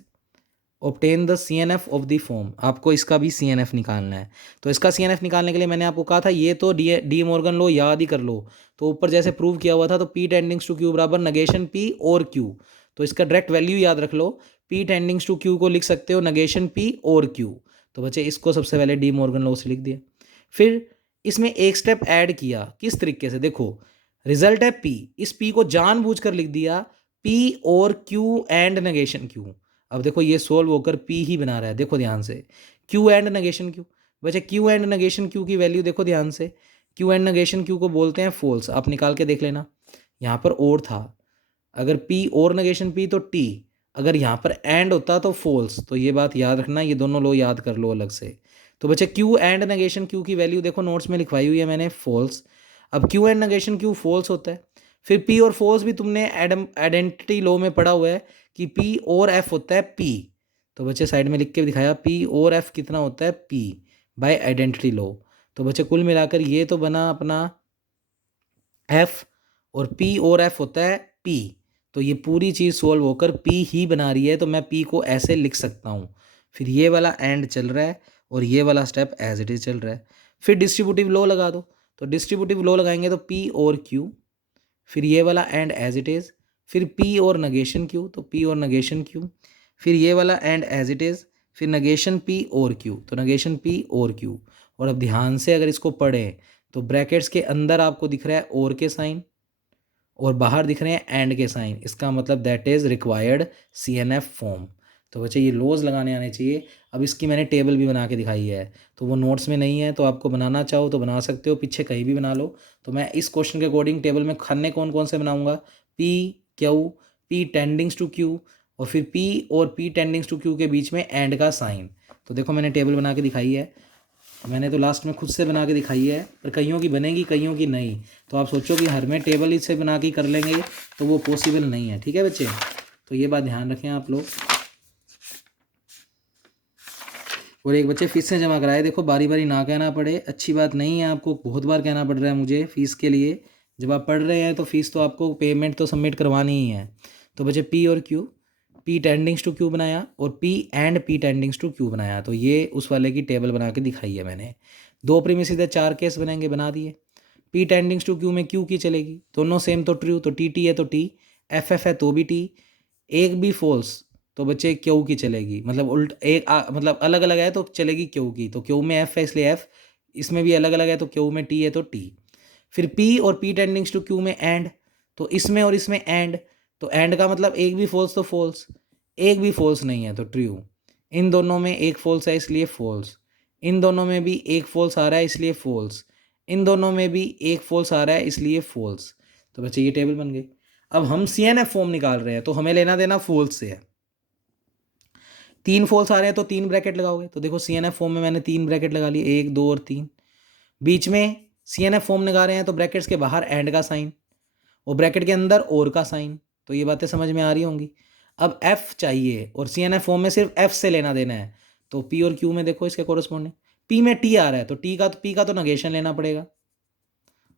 Obtain the CNF of the form. आपको इसका भी CNF निकालना है। तो इसका CNF निकालने के लिए मैंने आपको कहा था ये तो डी मॉर्गन लो याद ही कर लो। तो ऊपर जैसे प्रूव किया हुआ था, तो P टेंडिंग्स टू Q बराबर नगेशन P और Q। तो इसका डायरेक्ट वैल्यू याद रख लो, P टेंडिंग्स टू Q को लिख सकते हो नगेशन P और Q। तो बच्चे इसको सबसे पहले डी मॉर्गन लॉ से लिख दिया। फिर इसमें एक स्टेप ऐड किया, किस तरीके से? देखो, रिजल्ट है P, इस P को जानबूझकर लिख दिया P और Q एंड नगेशन Q। अब देखो ये सोल्व होकर P ही बना रहा है, देखो ध्यान से, Q एंड नगेशन Q। बच्चे Q एंड नगेशन Q की वैल्यू देखो ध्यान से, Q एंड नगेशन Q को बोलते हैं फॉल्स। आप निकाल के देख लेना, यहाँ पर और था, अगर P और नगेशन P तो T, अगर यहाँ पर एंड होता तो फॉल्स। तो ये बात याद रखना, ये दोनों लो याद कर लो अलग से। तो बच्चे Q एंड नगेशन Q की वैल्यू देखो नोट्स में लिखवाई हुई है मैंने, फॉल्स। अब Q and negation Q false होता है, फिर P और फॉल्स भी तुमने आइडेंटिटी लॉ में पढ़ा हुआ है कि P और F होता है P। तो बच्चे साइड में लिख के दिखाया P और F कितना होता है P बाय आइडेंटिटी लॉ। तो बच्चे कुल मिलाकर ये तो बना अपना F, और P और F होता है P। तो ये पूरी चीज़ सोल्व होकर P ही बना रही है, तो मैं P को ऐसे लिख सकता हूँ। फिर ये वाला एंड चल रहा है और ये वाला स्टेप एज इट इज़ चल रहा है। फिर डिस्ट्रीब्यूटिव लॉ लगा दो। तो डिस्ट्रीब्यूटिव लॉ लगाएंगे तो P और Q, फिर ये वाला एंड एज इट इज़, फिर P और नगेशन Q, तो P और नगेशन Q, फिर ये वाला एंड एज इट इज़, फिर नगेशन P और Q, तो नगेशन P और Q। और अब ध्यान से अगर इसको पढ़ें तो ब्रैकेट्स के अंदर आपको दिख रहा है और के साइन, और बाहर दिख रहे हैं एंड के साइन, इसका मतलब that is required CNF form. तो बच्चे ये लॉज लगाने आने चाहिए। अब इसकी मैंने टेबल भी बना के दिखाई है, तो वो नोट्स में नहीं है, तो आपको बनाना चाहो तो बना सकते हो, पीछे कहीं भी बना लो। तो मैं इस क्वेश्चन के अकॉर्डिंग टेबल में खन्ने कौन कौन से बनाऊंगा? P Q, P tendings to Q, और फिर P और P टेंडिंग्स टू Q के बीच में एंड का साइन। तो देखो मैंने टेबल बना के दिखाई है, मैंने तो लास्ट में खुद से बना के दिखाई है, पर कईयों की बनेगी कईयों की नहीं। तो आप सोचो कि हर में टेबल इससे बना के कर लेंगे, तो वो पॉसिबल नहीं है। ठीक है बच्चे, तो ये बात ध्यान रखें आप लोग। और एक बच्चे फीस से जमा कराए, देखो बारी बारी ना कहना पड़े, अच्छी बात नहीं है, आपको बहुत बार कहना पड़ रहा है मुझे फ़ीस के लिए। जब आप पढ़ रहे हैं तो फ़ीस तो आपको पेमेंट तो सबमिट करवानी ही है। तो बच्चे P और Q, P tendings to Q बनाया, और P and P tendings to Q बनाया। तो ये उस वाले की टेबल बना के दिखाई है मैंने। दो प्रीमिसेस है, 4 केस बनेंगे, बना दिए। P टेंडिंग्स टू Q में Q की चलेगी, दोनों सेम तो ट्रू, तो T है तो T, F है तो भी T, एक भी फॉल्स तो बच्चे Q की चलेगी, मतलब उल्ट एक मतलब अलग अलग है तो चलेगी Q की। तो Q में F है इसलिए F, इसमें भी अलग अलग है तो Q में T है तो T। फिर P और P टेंडिंग्स टू Q में एंड, तो इसमें और इसमें एंड, तो एंड का मतलब एक भी फॉल्स तो फॉल्स, एक भी फॉल्स नहीं है तो ट्रू। इन दोनों में एक फॉल्स है इसलिए फॉल्स, इन दोनों में भी एक फॉल्स आ रहा है इसलिए फॉल्स, इन दोनों में भी एक फॉल्स आ रहा है इसलिए फॉल्स। तो बच्चे ये टेबल बन गई। अब हम CNF फॉर्म निकाल रहे हैं, तो हमें लेना देना फॉल्स से है। 3 फॉल्स आ रहे हैं तो 3 ब्रैकेट लगाओगे। तो देखो CNF फॉर्म में मैंने 3 ब्रैकेट लगा लिए, 1 2 और 3। बीच में CNF फॉर्म लगा रहे हैं तो ब्रैकेट्स के बाहर एंड का साइन, और ब्रैकेट के अंदर और का साइन। तो ये बातें समझ में आ रही होंगी। अब F चाहिए, और CNF फॉर्म में सिर्फ F से लेना देना है। तो P और Q में देखो इसके कोरस्पॉन्डिंग, P में T आ रहा है तो P का तो नगेशन लेना पड़ेगा,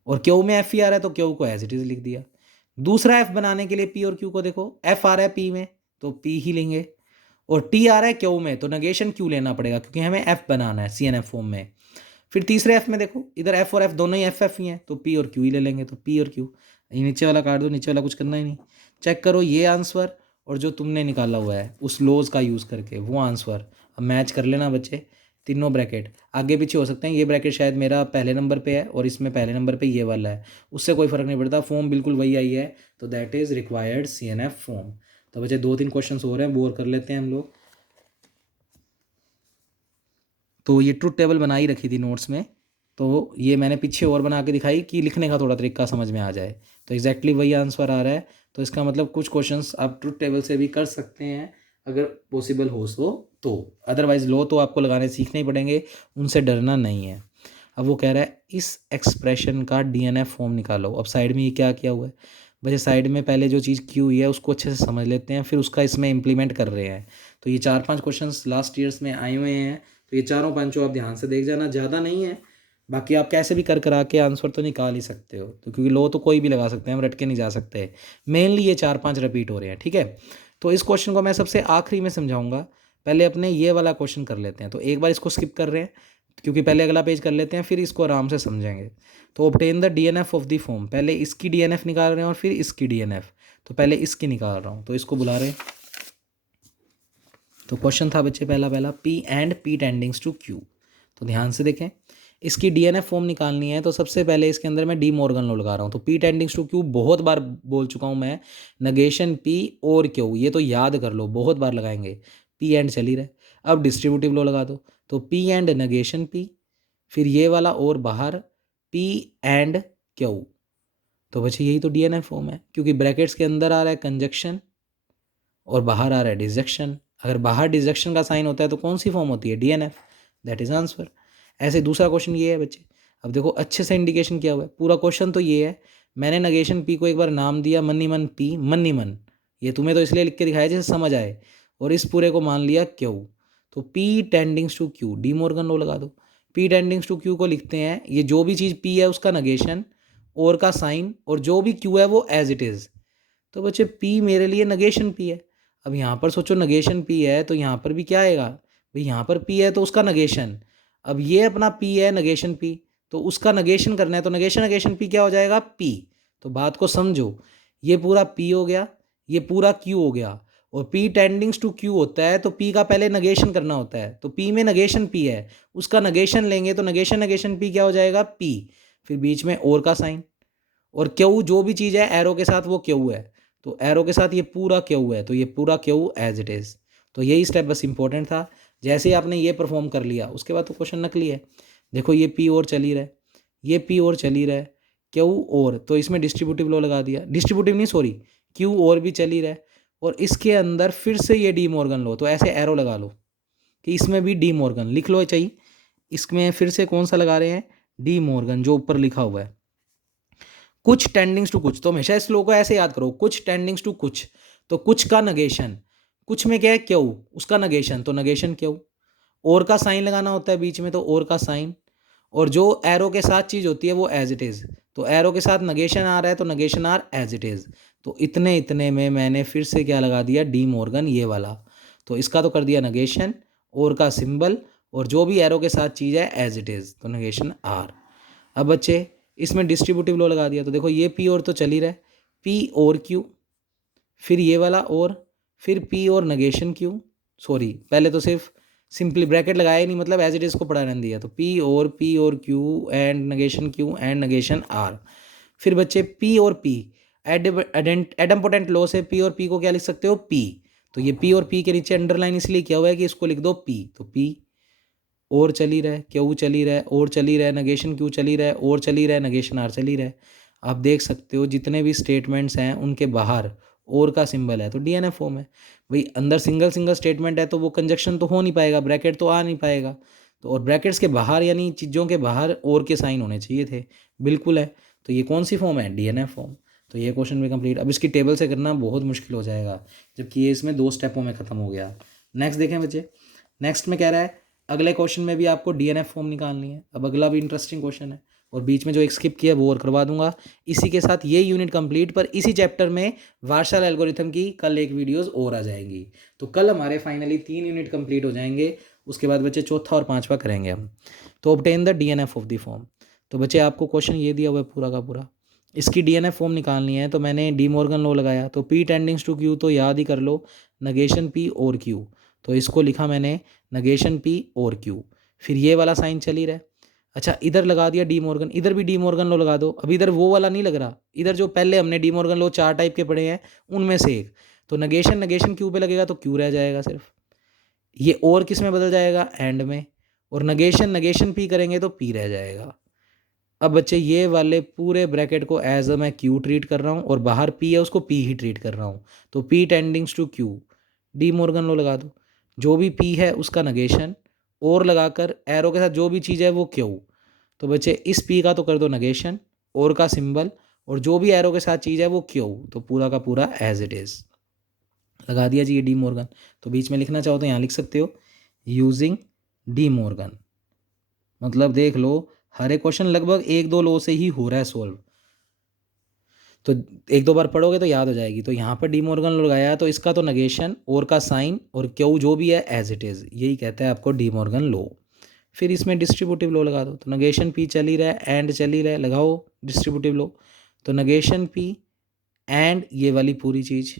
और Q में F ही आ रहा है तो Q को एज इट इज लिख दिया। दूसरा F बनाने के लिए P और Q को देखो, F आ रहा है P में तो P ही लेंगे, और T आ रहा है Q में तो नगेशन Q लेना पड़ेगा, क्योंकि हमें F बनाना है CNF फॉर्म में। फिर तीसरे F में देखो, इधर F और F दोनों ही F ही हैं, तो P और Q ही ले लेंगे। तो P और Q, ये नीचे वाला काट दो, नीचे वाला कुछ करना ही नहीं। चेक करो ये आंसर और जो तुमने निकाला हुआ है उस लॉज का यूज़ करके वो आंसर अब मैच कर लेना बच्चे। तीनों ब्रैकेट आगे पीछे हो सकते हैं, ये ब्रैकेट शायद मेरा पहले नंबर पे है और इसमें पहले नंबर पे ये वाला है, उससे कोई फ़र्क नहीं पड़ता, फॉर्म बिल्कुल वही आई है। तो that is required CNF form. तो बच्चे 2-3 क्वेश्चन हो रहे हैं, बोर कर लेते हैं हम लोग। तो ये ट्रुथ टेबल बनाई रखी थी नोट्स में, तो ये मैंने पीछे और बना के दिखाई कि लिखने का थोड़ा तरीका समझ में आ जाए। तो एग्जैक्टली वही आंसर आ रहा है। तो इसका मतलब कुछ क्वेश्चंस आप ट्रुथ टेबल से भी कर सकते हैं, अगर पॉसिबल हो तो अदरवाइज लो तो आपको लगाने सीखने ही पड़ेंगे, उनसे डरना नहीं है। अब वो कह रहा है इस एक्सप्रेशन का डीएनएफ फॉर्म निकालो। अब साइड में ये क्या किया हुआ है वैसे, साइड में पहले जो चीज़ की हुई है उसको अच्छे से समझ लेते हैं, फिर उसका इसमें इम्प्लीमेंट कर रहे हैं। तो ये 4-5 क्वेश्चंस लास्ट ईयर्स में आए हुए हैं, तो ये चारों पांचों आप ध्यान से देख जाना, ज़्यादा नहीं है। बाकी आप कैसे भी कर करा के आंसर तो निकाल ही सकते हो, तो क्योंकि लो तो कोई भी लगा सकते हैं, हम रट के नहीं जा सकते। मेनली ये 4-5 रिपीट हो रहे हैं, ठीक है। तो इस क्वेश्चन को मैं सबसे आखिरी में समझाऊंगा, पहले अपने ये वाला क्वेश्चन कर लेते हैं। तो एक बार इसको स्किप कर रहे हैं क्योंकि पहले अगला पेज कर लेते हैं, फिर इसको आराम से समझेंगे। तो obtain the DNF of the form, पहले इसकी डीएनएफ निकाल रहे हैं और फिर इसकी डीएनएफ। तो पहले इसकी निकाल रहा हूँ, तो इसको बुला रहे हैं। तो क्वेश्चन था बच्चे पहला P and P tendings to Q. तो ध्यान से देखें, इसकी डीएनएफ फॉर्म निकालनी है, तो सबसे पहले इसके अंदर मैं डी मॉर्गन लॉ लगा रहा हूँ। तो पी टेंडिंग्स टू क्यू बहुत बार बोल चुका हूँ मैं, नेगेशन पी और क्यू, ये तो याद कर लो, बहुत बार लगाएंगे। पी एंड चल ही रहा है। अब डिस्ट्रीब्यूटिव लॉ लगा दो, तो पी एंड नेगेशन पी, फिर ये वाला और बाहर पी एंड क्यू। तो बच्चे यही तो डीएनएफ फॉर्म है, क्योंकि ब्रैकेट्स के अंदर आ रहा है कंजक्शन और बाहर आ रहा है डिसजक्शन। अगर बाहर डिसजक्शन का साइन होता है तो कौन सी फॉर्म होती है, डीएनएफ। That is answer. ऐसे दूसरा क्वेश्चन ये है बच्चे, अब देखो अच्छे से इंडिकेशन किया हुआ है। पूरा क्वेश्चन तो ये है, मैंने नगेशन पी को एक बार नाम दिया मन्नी मन पी, मन्नी मन, ये तुम्हें तो इसलिए लिख के दिखाया जैसे समझ आए, और इस पूरे को मान लिया क्यू। तो P tendings to Q, De Morgan law लगा दो। पी टेंडिंग्स टू क्यू को लिखते हैं, ये जो भी चीज़ पी है उसका नगेशन और का साइन, और जो भी क्यू है वो एज इट इज़। तो बच्चे पी मेरे लिए नगेशन पी है। अब यहाँ पर सोचो नगेशन पी है तो यहाँ पर भी क्या आएगा भाई, यहाँ पर पी है तो उसका नगेशन। अब ये अपना पी है नगेशन पी, तो उसका नगेशन करना है, तो नगेशन नगेशन पी क्या हो जाएगा, पी। तो बात को समझो, ये पूरा पी हो गया, ये पूरा क्यू हो गया, और पी टेंडिंग्स टू क्यू होता है तो पी का पहले नगेशन करना होता है। तो पी में नगेशन पी है, उसका नगेशन लेंगे तो नगेशन नगेशन पी क्या हो जाएगा, पी। फिर बीच में और का साइन, और क्यू जो भी चीज़ है एरो के साथ वो क्यू है, तो एरो के साथ ये पूरा क्यू है, तो ये पूरा क्यू एज इट इज़। तो यही स्टेप बस इंपॉर्टेंट था। जैसे ही आपने ये परफॉर्म कर लिया उसके बाद तो क्वेश्चन नकली है। देखो ये पी और चल ही रहा है, ये पी और चल ही रहा है, क्यू और, तो इसमें डिस्ट्रीब्यूटिव लॉ लगा दिया, डिस्ट्रीब्यूटिव नहीं सॉरी, क्यू और भी चल ही रहा है, और इसके अंदर फिर से ये डी मॉर्गन लो, तो ऐसे एरो लगा लो कि इसमें भी डी मॉर्गन लिख लो चाहिए। इसमें फिर से कौन सा लगा रहे हैं, डी मॉर्गन, जो ऊपर लिखा हुआ है कुछ टेंडिंग्स टू कुछ। तो हमेशा इस लो को ऐसे याद करो, कुछ टेंडिंग्स टू कुछ, तो कुछ का नगेशन, कुछ में क्या है क्यू, उसका नगेशन, तो नगेशन क्यू, और का साइन लगाना होता है बीच में, तो और का साइन, और जो एरो के साथ चीज़ होती है वो एज इट इज़। तो एरो के साथ नगेशन आ रहा है तो negation R as it is. तो इतने इतने में मैंने फिर से क्या लगा दिया, डी मॉर्गन ये वाला। तो इसका तो कर दिया नगेशन, और का सिंबल, और जो भी एरो के साथ चीज़ है एज इट इज़, तो नगेशन आर। अब बच्चे इसमें डिस्ट्रीब्यूटिव लॉ लगा दिया, तो देखो ये पी और तो चल ही रहा है, पी और क्यू, फिर ये वाला और, फिर पी और नगेशन क्यू, सॉरी पहले तो सिर्फ सिंपली ब्रैकेट लगाया ही नहीं, मतलब एज इट इज को पढ़ा रहने दिया। तो पी और क्यू एंड नगेशन आर। फिर बच्चे पी और पी, एडम्पोटेंट लॉ से पी और पी को क्या लिख सकते हो, पी। तो ये पी और पी के नीचे अंडरलाइन इसलिए किया हुआ है कि इसको लिख दो पी। तो पी और चल ही रहा है, क्यू चल ही रहा है, और चल ही रहा है, नगेशन क्यू चल ही रहा है, और चल ही रहा है, नगेशन आर चल ही रहा है। आप देख सकते हो जितने भी स्टेटमेंट्स हैं उनके बाहर और का सिंबल है, तो डीएनएफ फॉर्म है भाई। अंदर सिंगल सिंगल स्टेटमेंट है तो वो कंजक्शन तो हो नहीं पाएगा, ब्रैकेट तो आ नहीं पाएगा। तो और ब्रैकेट्स के बाहर यानी चीज़ों के बाहर और के साइन होने चाहिए थे, बिल्कुल है। तो ये कौन सी फॉर्म है, डीएनएफ फॉर्म। तो ये क्वेश्चन भी कंप्लीट। अब इसकी टेबल से करना बहुत मुश्किल हो जाएगा, जबकि ये इसमें 2 स्टेपों में ख़त्म हो गया। नेक्स्ट देखें बच्चे, नेक्स्ट में कह रहा है अगले क्वेश्चन में भी आपको डीएनएफ फॉर्म निकालनी है। अब अगला भी इंटरेस्टिंग क्वेश्चन है, और बीच में जो एक स्किप किया वो और करवा दूंगा। इसी के साथ ये यूनिट कंप्लीट, पर इसी चैप्टर में वार्शाल एल्गोरिथम की कल एक वीडियोस और आ जाएंगी। तो कल हमारे फाइनली 3 यूनिट कंप्लीट हो जाएंगे। उसके बाद बच्चे चौथा और पांचवा करेंगे हम। तो obtain the DNF of the form. तो बच्चे आपको क्वेश्चन ये दिया हुआ है पूरा का पूरा, इसकी डीएनएफ फॉर्म निकालनी है। तो मैंने डी मॉर्गन लॉ लगाया, तो पी टेंडिंग्स टू क्यू तो याद ही कर लो, नगेशन पी और क्यू। तो इसको लिखा मैंने नगेशन पी और क्यू। फिर ये वाला साइन चल ही रहा है। अच्छा इधर लगा दिया डी मॉर्गन, इधर भी डी मॉर्गन लो लगा दो। अब इधर वो वाला नहीं लग रहा, इधर जो पहले हमने डी मॉर्गन लो 4 टाइप के पढ़े हैं उनमें से एक। तो नगेशन नगेशन क्यू पे लगेगा तो क्यू रह जाएगा सिर्फ। ये और किस में बदल जाएगा, एंड में। और नगेशन नगेशन पी करेंगे तो पी रह जाएगा। अब बच्चे ये वाले पूरे ब्रैकेट को एज अ मैं क्यू ट्रीट कर रहा हूँ, और बाहर पी है उसको पी ही ट्रीट कर रहा हूँ। तो P tendings to Q, De Morgan law लगा दो, जो भी पी है उसका नगेशन, और लगाकर एरो के साथ जो भी चीज़ है वो क्यू। तो बच्चे इस पी का तो कर दो नगेशन, और का सिंबल, और जो भी एरो के साथ चीज़ है वो क्यू, तो पूरा का पूरा एज इट इज़ लगा दिया जी ये डी मॉर्गन। तो बीच में लिखना चाहो तो यहाँ लिख सकते हो यूजिंग डी मॉर्गन। मतलब देख लो हर एक क्वेश्चन लगभग एक दो लॉ से ही हो रहा है सॉल्व, तो एक दो बार पढ़ोगे तो याद हो जाएगी। तो यहाँ पर डी मॉर्गन लगाया तो इसका तो नगेशन, और का साइन, और क्यू जो भी है एज इट इज़, यही कहता है आपको डी मॉर्गन लॉ। फिर इसमें डिस्ट्रीब्यूटिव लॉ लगा दो, तो नगेशन पी चल ही रहा है, एंड चल ही रहा है, लगाओ डिस्ट्रीब्यूटिव लॉ। तो नगेशन पी एंड ये वाली पूरी चीज़,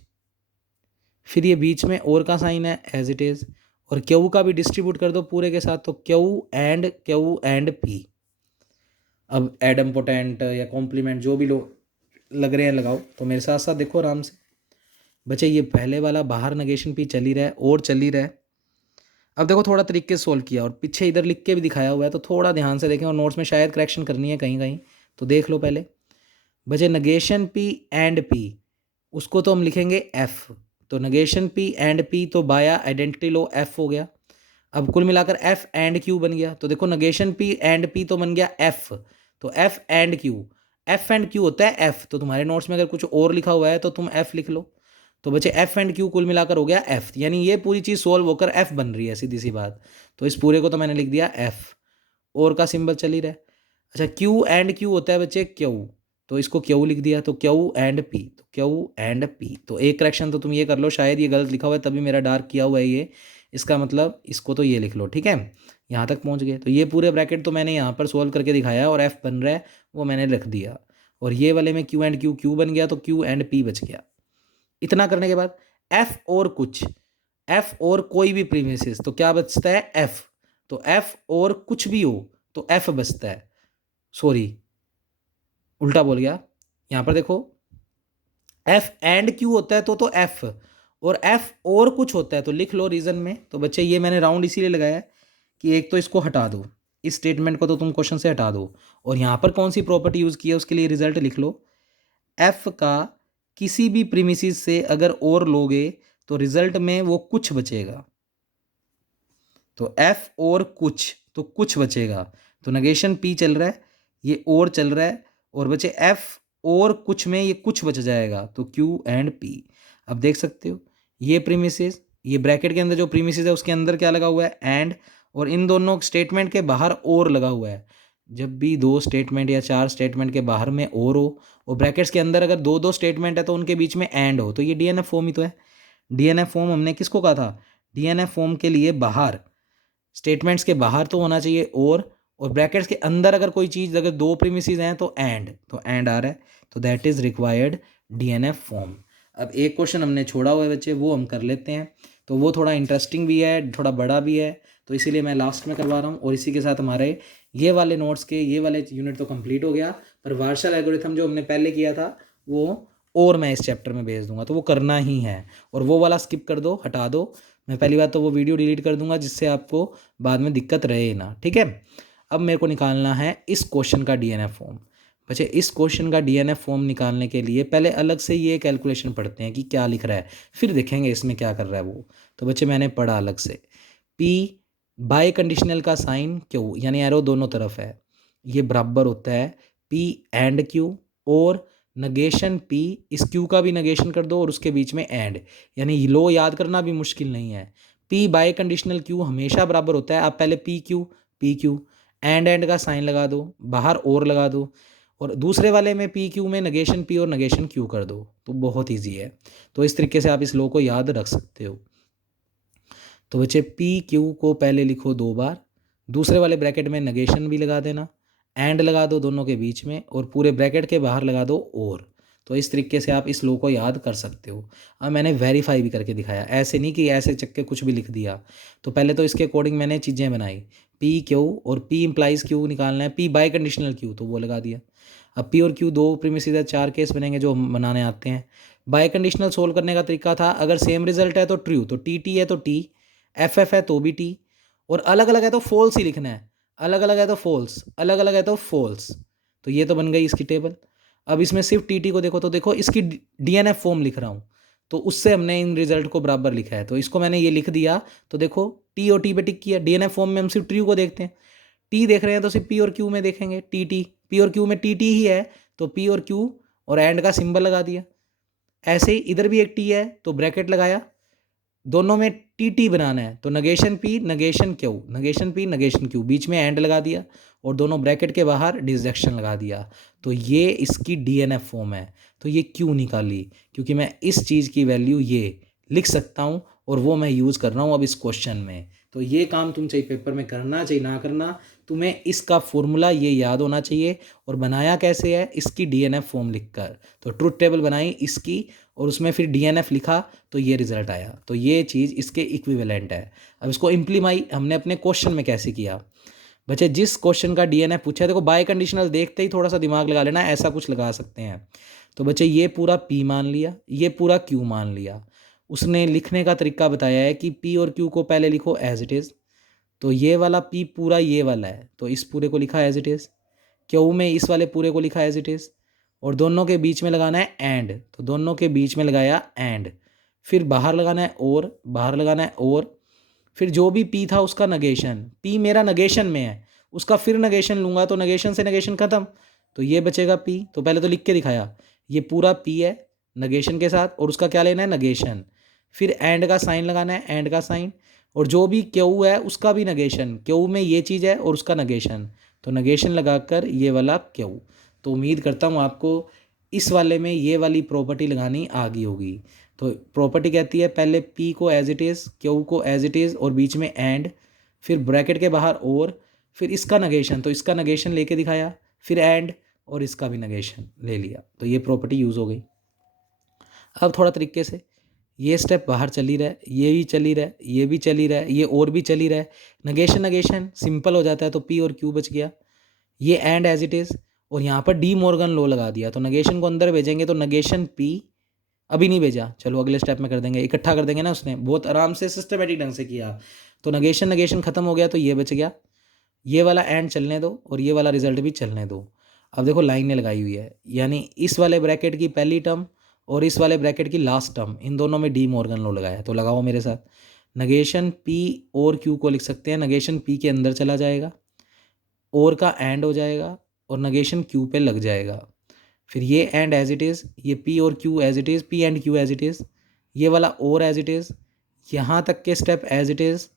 फिर ये बीच में और का साइन है एज इट इज़, और क्यू का भी डिस्ट्रीब्यूट कर दो पूरे के साथ, तो क्यू एंड पी। अब एडम पोटेंट या कॉम्प्लीमेंट जो भी लो लग रहे हैं लगाओ। तो मेरे साथ साथ देखो आराम से बच्चे, ये पहले वाला बाहर नगेशन पी चल ही रहा है और चल ही रहा है। अब देखो थोड़ा तरीके से सोल्व किया, और पीछे इधर लिख के भी दिखाया हुआ है, तो थोड़ा ध्यान से देखें, और नोट्स में शायद करेक्शन करनी है कहीं कहीं, तो देख लो पहले। बचे नगेशन पी एंड पी, उसको तो हम लिखेंगे एफ। तो नगेशन पी एंड पी तो बाया आइडेंटिटी लो एफ हो गया। अब कुल मिलाकर एफ एंड क्यू बन गया। तो देखो नगेशन पी एंड पी तो बन गया एफ, तो एफ एंड क्यू होता है एफ। तो तुम्हारे नोट्स में अगर कुछ और लिखा हुआ है तो तुम एफ लिख लो। तो बचे एफ एंड क्यू कुल मिलाकर हो गया एफ, यानी ये पूरी चीज़ सोल्व होकर एफ बन रही है, सीधी सी बात। तो इस पूरे को तो मैंने लिख दिया एफ, और का सिंबल चल ही रहा है। अच्छा क्यू एंड क्यू होता है बच्चे क्यू, तो इसको क्यू लिख दिया, तो क्यू एंड पी, तो क्यू एंड पी। तो एक करेक्शन तो तुम ये कर लो, शायद ये गलत लिखा हुआ है तभी मेरा डार्क किया हुआ है ये, इसका मतलब इसको तो ये लिख लो, ठीक है। यहाँ तक पहुँच गए, तो ये पूरे ब्रैकेट तो मैंने यहाँ पर सोल्व करके दिखाया, और एफ बन रहा है वो मैंने लिख दिया, और ये वाले में क्यू एंड क्यू बन गया, तो क्यू एंड पी बच गया। इतना करने के बाद एफ और कुछ, एफ और कोई भी प्रीमिसेस, तो क्या बचता है एफ। तो एफ और कुछ भी हो तो एफ बचता है, सॉरी उल्टा बोल गया। यहाँ पर देखो एफ एंड क्यू होता है तो एफ, और एफ और कुछ होता है तो लिख लो रीजन में। तो बच्चे ये मैंने राउंड इसीलिए लगाया है कि एक तो इसको हटा दो, इस स्टेटमेंट को तो तुम क्वेश्चन से हटा दो, और यहाँ पर कौन सी प्रॉपर्टी यूज़ की है उसके लिए रिजल्ट लिख लो। एफ का किसी भी प्रीमिसिस से अगर और लोगे तो रिजल्ट में वो कुछ बचेगा, तो एफ और कुछ, तो कुछ बचेगा। तो नगेशन पी चल रहा है, ये और चल रहा है, और बचे एफ और कुछ में ये कुछ बच जाएगा, तो क्यू एंड पी। अब देख सकते हो ये प्रीमिसेस, ये ब्रैकेट के अंदर जो प्रीमिसेस है उसके अंदर क्या लगा हुआ है एंड, और इन दोनों स्टेटमेंट के बाहर और लगा हुआ है। जब भी दो स्टेटमेंट या चार स्टेटमेंट के बाहर में और हो, और ब्रैकेट्स के अंदर अगर दो दो स्टेटमेंट है तो उनके बीच में एंड हो, तो ये डीएनएफ फॉर्म ही तो है। डीएनएफ फॉर्म हमने किसको कहा था, डीएनएफ फॉर्म के लिए बाहर, स्टेटमेंट्स के बाहर तो होना चाहिए और ब्रैकेट्स के अंदर अगर कोई चीज़ अगर दो प्रीमिसेस हैं तो एंड आ रहा है, तो that is required DNF form. अब एक क्वेश्चन हमने छोड़ा हुआ है बच्चे, वो हम कर लेते हैं, तो वो थोड़ा इंटरेस्टिंग भी है, थोड़ा बड़ा भी है, तो इसीलिए मैं लास्ट में करवा रहा हूँ। और इसी के साथ हमारे ये वाले नोट्स के ये वाले यूनिट तो कंप्लीट हो गया, पर वार्शल एल्गोरिथम जो हमने पहले किया था वो और मैं इस चैप्टर में भेज दूंगा, तो वो करना ही है, और वो वाला स्किप कर दो, हटा दो। मैं पहली बात तो वो वीडियो डिलीट कर दूंगा जिससे आपको बाद में दिक्कत रहे ना, ठीक है। अब मेरे को निकालना है इस क्वेश्चन का डीएनएफ फॉर्म। बच्चे इस क्वेश्चन का डीएनएफ फॉर्म निकालने के लिए पहले अलग से ये कैलकुलेशन पढ़ते हैं कि क्या लिख रहा है, फिर देखेंगे इसमें क्या कर रहा है वो। तो बच्चे मैंने पढ़ा अलग से, पी बाय कंडीशनल का साइन क्यू, यानी एरो दोनों तरफ है, ये बराबर होता है पी एंड क्यू, और नगेशन पी, इस क्यू का भी नगेशन कर दो और उसके बीच में एंड, यानी लो याद करना भी मुश्किल नहीं है। पी बाय कंडीशनल क्यू हमेशा बराबर होता है, आप पहले पी क्यू एंड का साइन लगा दो, बाहर और लगा दो, और दूसरे वाले में पी क्यू में नगेशन पी और नगेशन क्यू कर दो, तो बहुत ईजी है। तो इस तरीके से आप इस लो को याद रख सकते हो। तो बच्चे पी क्यू को पहले लिखो 2 बार, दूसरे वाले ब्रैकेट में नगेशन भी लगा देना, एंड लगा दो दोनों के बीच में, और पूरे ब्रैकेट के बाहर लगा दो और। तो इस तरीके से आप इस लो को याद कर सकते हो। अब मैंने वेरीफाई भी करके दिखाया, ऐसे नहीं कि ऐसे चक्के कुछ भी लिख दिया। तो पहले तो इसके अकॉर्डिंग मैंने चीज़ें बनाई, पी क्यू और पी इम्प्लाइज क्यू निकालना है, पी बाय कंडीशनल क्यू तो वो लगा दिया। अब पी और क्यू दो प्रीमिसेस है, 4 केस बनेंगे जो हम बनाने आते हैं। बाय कंडीशनल सोल्व करने का तरीका था, अगर सेम रिजल्ट है तो ट्रू, तो टी है तो टी, एफ है तो भी टी, और अलग अलग है तो फॉल्स ही लिखना है, अलग अलग है तो फॉल्स, अलग अलग है तो फॉल्स। तो ये तो बन गई इसकी टेबल। अब इसमें सिर्फ टी को देखो, तो देखो इसकी डीएनएफ फॉर्म लिख रहा हूँ, तो उससे हमने इन रिजल्ट को बराबर लिखा है। तो इसको मैंने ये लिख दिया। तो देखो टी और टी पे टिक किया। डीएनएफ फॉर्म में हम सिर्फ ट्रू को देखते हैं, टी देख रहे हैं तो सिर्फ पी और क्यू में देखेंगे, टी टी, पी और क्यू में टी टी ही है तो पी और क्यू और एंड का सिंबल लगा दिया। ऐसे ही इधर भी एक टी है तो ब्रैकेट लगाया, दोनों में टी टी बनाना है तो negation P negation Q, negation P negation Q, बीच में एंड लगा दिया और दोनों ब्रैकेट के बाहर डिसजेक्शन लगा दिया। तो ये इसकी डीएनएफ फॉर्म है। तो ये क्यों निकाली, क्योंकि मैं इस चीज़ की वैल्यू ये लिख सकता हूँ और वो मैं यूज़ कर रहा हूँ अब इस क्वेश्चन में। तो ये काम तुम चाहे पेपर में करना चाहे ना करना, तुम्हें इसका फॉर्मूला ये याद होना चाहिए। और बनाया कैसे है, इसकी डीएनएफ फॉर्म लिखकर। तो ट्रुथ टेबल बनाई इसकी और उसमें फिर डीएनएफ लिखा तो ये रिजल्ट आया। तो ये चीज़ इसके इक्विवेलेंट है। अब इसको इम्प्लीमाई हमने अपने क्वेश्चन में कैसे किया। बच्चे जिस क्वेश्चन का डीएनएफ पूछा है, देखो बाय कंडीशनल देखते ही थोड़ा सा दिमाग लगा लेना, ऐसा कुछ लगा सकते हैं। तो बच्चे ये पूरा पी मान लिया, ये पूरा क्यू मान लिया। उसने लिखने का तरीका बताया है कि पी और क्यू को पहले लिखो एज इट इज़। तो ये वाला पी पूरा ये वाला है तो इस पूरे को लिखा एज इट इज़, क्यू में इस वाले पूरे को लिखा एज इट इज़, और दोनों के बीच में लगाना है एंड, तो दोनों के बीच में लगाया एंड, फिर बाहर लगाना है और, बाहर लगाना है और, फिर जो भी पी था उसका नगेशन, पी मेरा नगेशन में है उसका फिर नगेशन लूँगा तो नगेशन से नगेशन ख़त्म, तो ये बचेगा पी। तो पहले तो लिख के दिखाया, ये पूरा पी है नगेशन के साथ और उसका क्या लेना है नगेशन, फिर एंड का साइन लगाना है, एंड का साइन, और जो भी क्यू है उसका भी नगेशन, क्यू में ये चीज़ है और उसका नगेशन, तो नगेशन लगाकर ये वाला क्यू। तो उम्मीद करता हूँ आपको इस वाले में ये वाली प्रॉपर्टी लगानी आ गई होगी। तो प्रॉपर्टी कहती है पहले पी को एज इट इज़, क्यू को एज इट इज़ और बीच में एंड, फिर ब्रैकेट के बाहर और, फिर इसका नगेशन, तो इसका नगेशन लेके दिखाया, फिर एंड और इसका भी नगेशन ले लिया। तो ये प्रॉपर्टी यूज़ हो गई। अब थोड़ा तरीके से ये स्टेप बाहर चली रहा है, ये भी चली रहा है, ये भी चली रहा है, ये और भी चली रहा है, नगेशन नगेशन सिंपल हो जाता है तो पी और क्यू बच गया, ये एंड एज इट इज़, और यहाँ पर डी मॉर्गन लॉ लगा दिया तो नगेशन को अंदर भेजेंगे तो नगेशन पी, अभी नहीं भेजा, चलो अगले स्टेप में कर देंगे, इकट्ठा कर देंगे ना, उसने बहुत आराम से सिस्टमेटिक ढंग से किया। तो नगेशन नगेशन खत्म हो गया तो ये बच गया, ये वाला एंड चलने दो और ये वाला रिजल्ट भी चलने दो। अब देखो लाइनें लगाई हुई है, यानी इस वाले ब्रैकेट की पहली टर्म और इस वाले ब्रैकेट की लास्ट टर्म, इन दोनों में डी मॉर्गन लॉ लगाया है। तो लगाओ मेरे साथ, नगेशन पी और क्यू को लिख सकते हैं, नगेशन पी के अंदर चला जाएगा, और का एंड हो जाएगा और नगेशन क्यू पे लग जाएगा, फिर ये एंड एज इट इज़, ये पी और Q as it is, P and Q as it is, ये वाला और एज इट इज़, यहाँ तक के स्टेप एज इट इज़,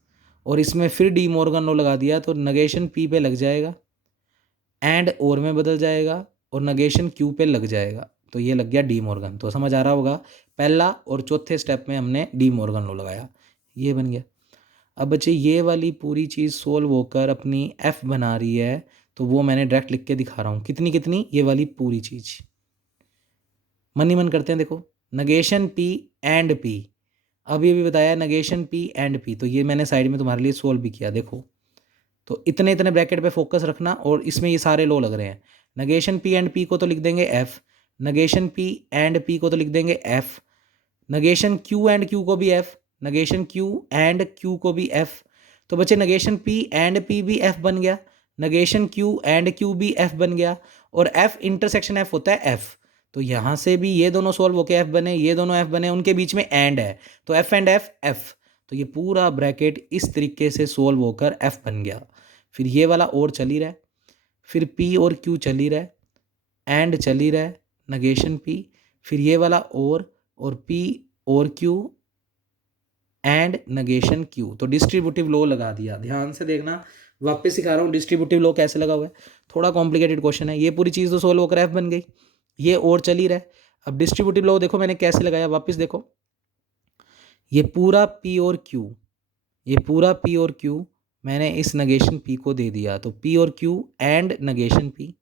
और इसमें फिर डी मॉर्गन लॉ लगा दिया तो नगेशन पी पे लग जाएगा, एंड और में बदल जाएगा और नगेशन क्यू पे लग जाएगा। तो ये लग गया डी मॉर्गन। तो समझ आ रहा होगा, पहला और चौथे स्टेप में हमने डी मॉर्गन लॉ लगाया, ये बन गया। अब बच्चे ये वाली पूरी चीज़ सोल्व होकर अपनी एफ बना रही है, तो वो मैंने डायरेक्ट लिख के दिखा रहा हूँ। कितनी कितनी, ये वाली पूरी चीज़ मन ही मन करते हैं। देखो नगेशन पी एंड पी, अभी अभी बताया नगेशन पी एंड पी, तो ये मैंने साइड में तुम्हारे लिए सोल्व भी किया। देखो तो इतने इतने ब्रैकेट पे फोकस रखना और इसमें ये सारे लो लग रहे हैं। नगेशन पी एंड पी को तो लिख देंगे F, negation P and P को तो लिख देंगे F, negation Q and Q को भी F, negation Q and Q को भी एफ। तो बच्चे नगेशन पी एंड पी भी एफ बन गया, नगेशन क्यू एंड क्यू भी एफ बन गया, और एफ इंटरसेक्शन एफ होता है एफ। तो यहाँ से भी ये दोनों सोल्व होके एफ बने, ये दोनों एफ बने, उनके बीच में एंड है तो एफ एंड एफ एफ। तो ये पूरा ब्रैकेट इस तरीके से सोल्व होकर एफ बन गया। फिर ये वाला और चल ही रहा है, फिर पी और क्यू चल ही रहा है, एंड चल ही रहा है, नगेशन पी, फिर ये वाला और पी और क्यू एंड नगेशन क्यू। तो डिस्ट्रीब्यूटिव लॉ लगा दिया। ध्यान से देखना, वापस सिखा रहा हूँ डिस्ट्रीब्यूटिव लॉ कैसे लगा हुआ है। थोड़ा कॉम्प्लिकेटेड क्वेश्चन है, ये पूरी चीज़ तो सोल्व होकर एफ बन गई, ये और चल ही रहा है। अब डिस्ट्रीब्यूटिव लॉ देखो मैंने कैसे लगाया, वापस देखो, ये पूरा पी और क्यू, ये पूरा पी और क्यू मैंने इस नगेशन पी को दे दिया, तो पी और क्यू एंड नगेशन पी,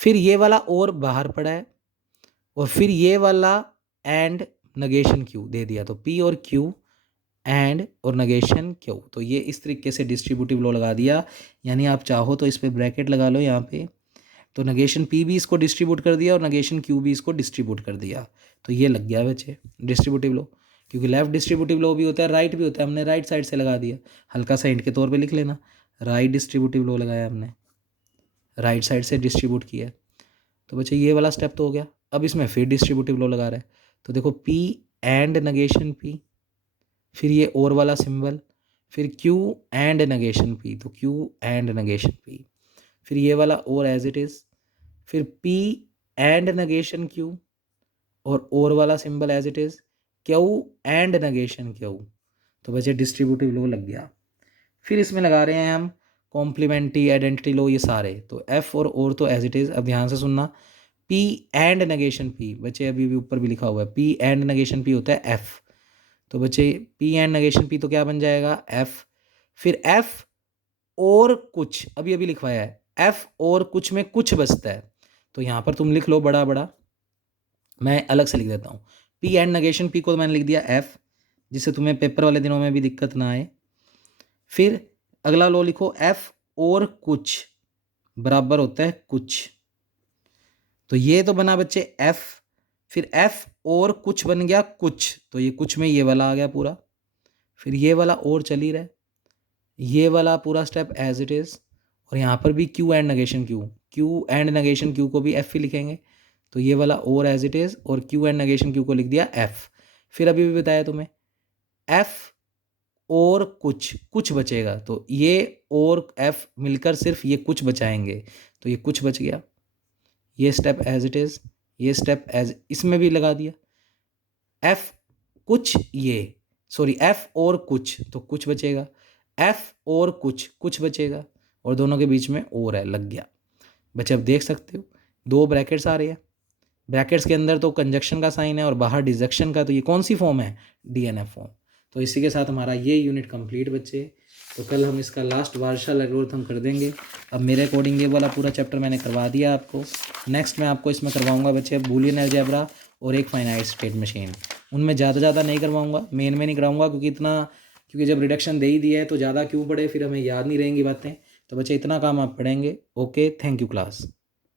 फिर ये वाला और बाहर पड़ा है, और फिर ये वाला एंड नगेशन क्यू दे दिया, तो पी और क्यू एंड और नगेशन क्यू। तो ये इस तरीके से डिस्ट्रीब्यूटिव लॉ लगा दिया। यानी आप चाहो तो इस पर ब्रैकेट लगा लो यहाँ पे, तो नगेशन पी भी इसको डिस्ट्रीब्यूट कर दिया और नगेशन क्यू भी इसको डिस्ट्रीब्यूट कर दिया। तो ये लग गया बच्चे डिस्ट्रीब्यूटिव लॉ, क्योंकि लेफ्ट डिस्ट्रीब्यूटिव लॉ भी होता है, राइट भी होता है, हमने राइट साइड से लगा दिया। हल्का सा हिंट के तौर पे लिख लेना, राइट डिस्ट्रीब्यूटिव लॉ लगाया हमने, राइट साइड से डिस्ट्रीब्यूट किया। तो बच्चे ये वाला स्टेप तो हो गया। अब इसमें फिर डिस्ट्रीब्यूटिव लॉ लगा रहा है, तो देखो P एंड नेगेशन P, फिर ये और वाला सिंबल, फिर Q एंड नेगेशन P, तो Q एंड नेगेशन P, फिर ये वाला और एज इट इज़, फिर P एंड नेगेशन Q और वाला symbol as it is, Q and negation Q। तो बचे डिस्ट्रीब्यूटिव लॉ लग गया। फिर इसमें लगा रहे हैं हम कॉम्प्लीमेंट्री, आइडेंटिटी लॉ, ये सारे। तो एफ और तो एज इट इज़। अब ध्यान से सुनना, P एंड नेगेशन P, बच्चे अभी भी ऊपर भी लिखा हुआ है P एंड नेगेशन P होता है F। तो बच्चे P एंड नेगेशन P तो क्या बन जाएगा F। फिर F और कुछ, अभी अभी लिखवाया है, F और कुछ में कुछ बचता है, तो यहाँ पर तुम लिख लो बड़ा बड़ा, मैं अलग से लिख देता हूँ। P एंड नेगेशन P को मैंने लिख दिया F, जिससे तुम्हें पेपर वाले दिनों में भी दिक्कत ना आए। फिर अगला लो लिखो, F और कुछ बराबर होता है कुछ, तो ये तो बना बच्चे F। फिर F और कुछ बन गया कुछ, तो ये कुछ में ये वाला आ गया पूरा। फिर ये वाला और चल ही रहा है, ये वाला पूरा स्टेप एज इट इज़। और यहाँ पर भी Q and negation Q and negation Q को भी F ही लिखेंगे, तो ये वाला और एज इट इज़, और Q एंड नेगेशन Q को लिख दिया F। फिर अभी भी बताया तुम्हें, F और कुछ बचेगा, तो ये और F मिलकर सिर्फ ये कुछ बचाएंगे, तो ये कुछ बच गया। ये स्टेप एज इट इज़, ये स्टेप एज, इसमें भी लगा दिया F कुछ, ये सॉरी F और कुछ, तो कुछ बचेगा, F और कुछ बचेगा, और दोनों के बीच में और है, लग गया। बच्चे अब देख सकते हो दो ब्रैकेट्स आ रही है, ब्रैकेट्स के अंदर तो कंजक्शन का साइन है और बाहर डिजक्शन का, तो ये कौन सी फॉर्म है, DNF फॉर्म। तो इसी के साथ हमारा ये यूनिट कंप्लीट बच्चे। तो कल हम इसका लास्ट वार्शल एल्गोरिथम कर देंगे। अब मेरे अकॉर्डिंग ये वाला पूरा चैप्टर मैंने करवा दिया आपको। नेक्स्ट मैं आपको इसमें करवाऊंगा बच्चे बूलियन अलजेब्रा और एक फाइनाइट स्टेट मशीन। उनमें ज़्यादा नहीं करवाऊंगा, मेन में नहीं कराऊंगा, क्योंकि जब रिडक्शन दे ही दिया है तो ज़्यादा क्यों पढ़े, फिर हमें याद नहीं रहेंगी बातें। तो बच्चे इतना काम आप पढ़ेंगे। Okay, thank you class.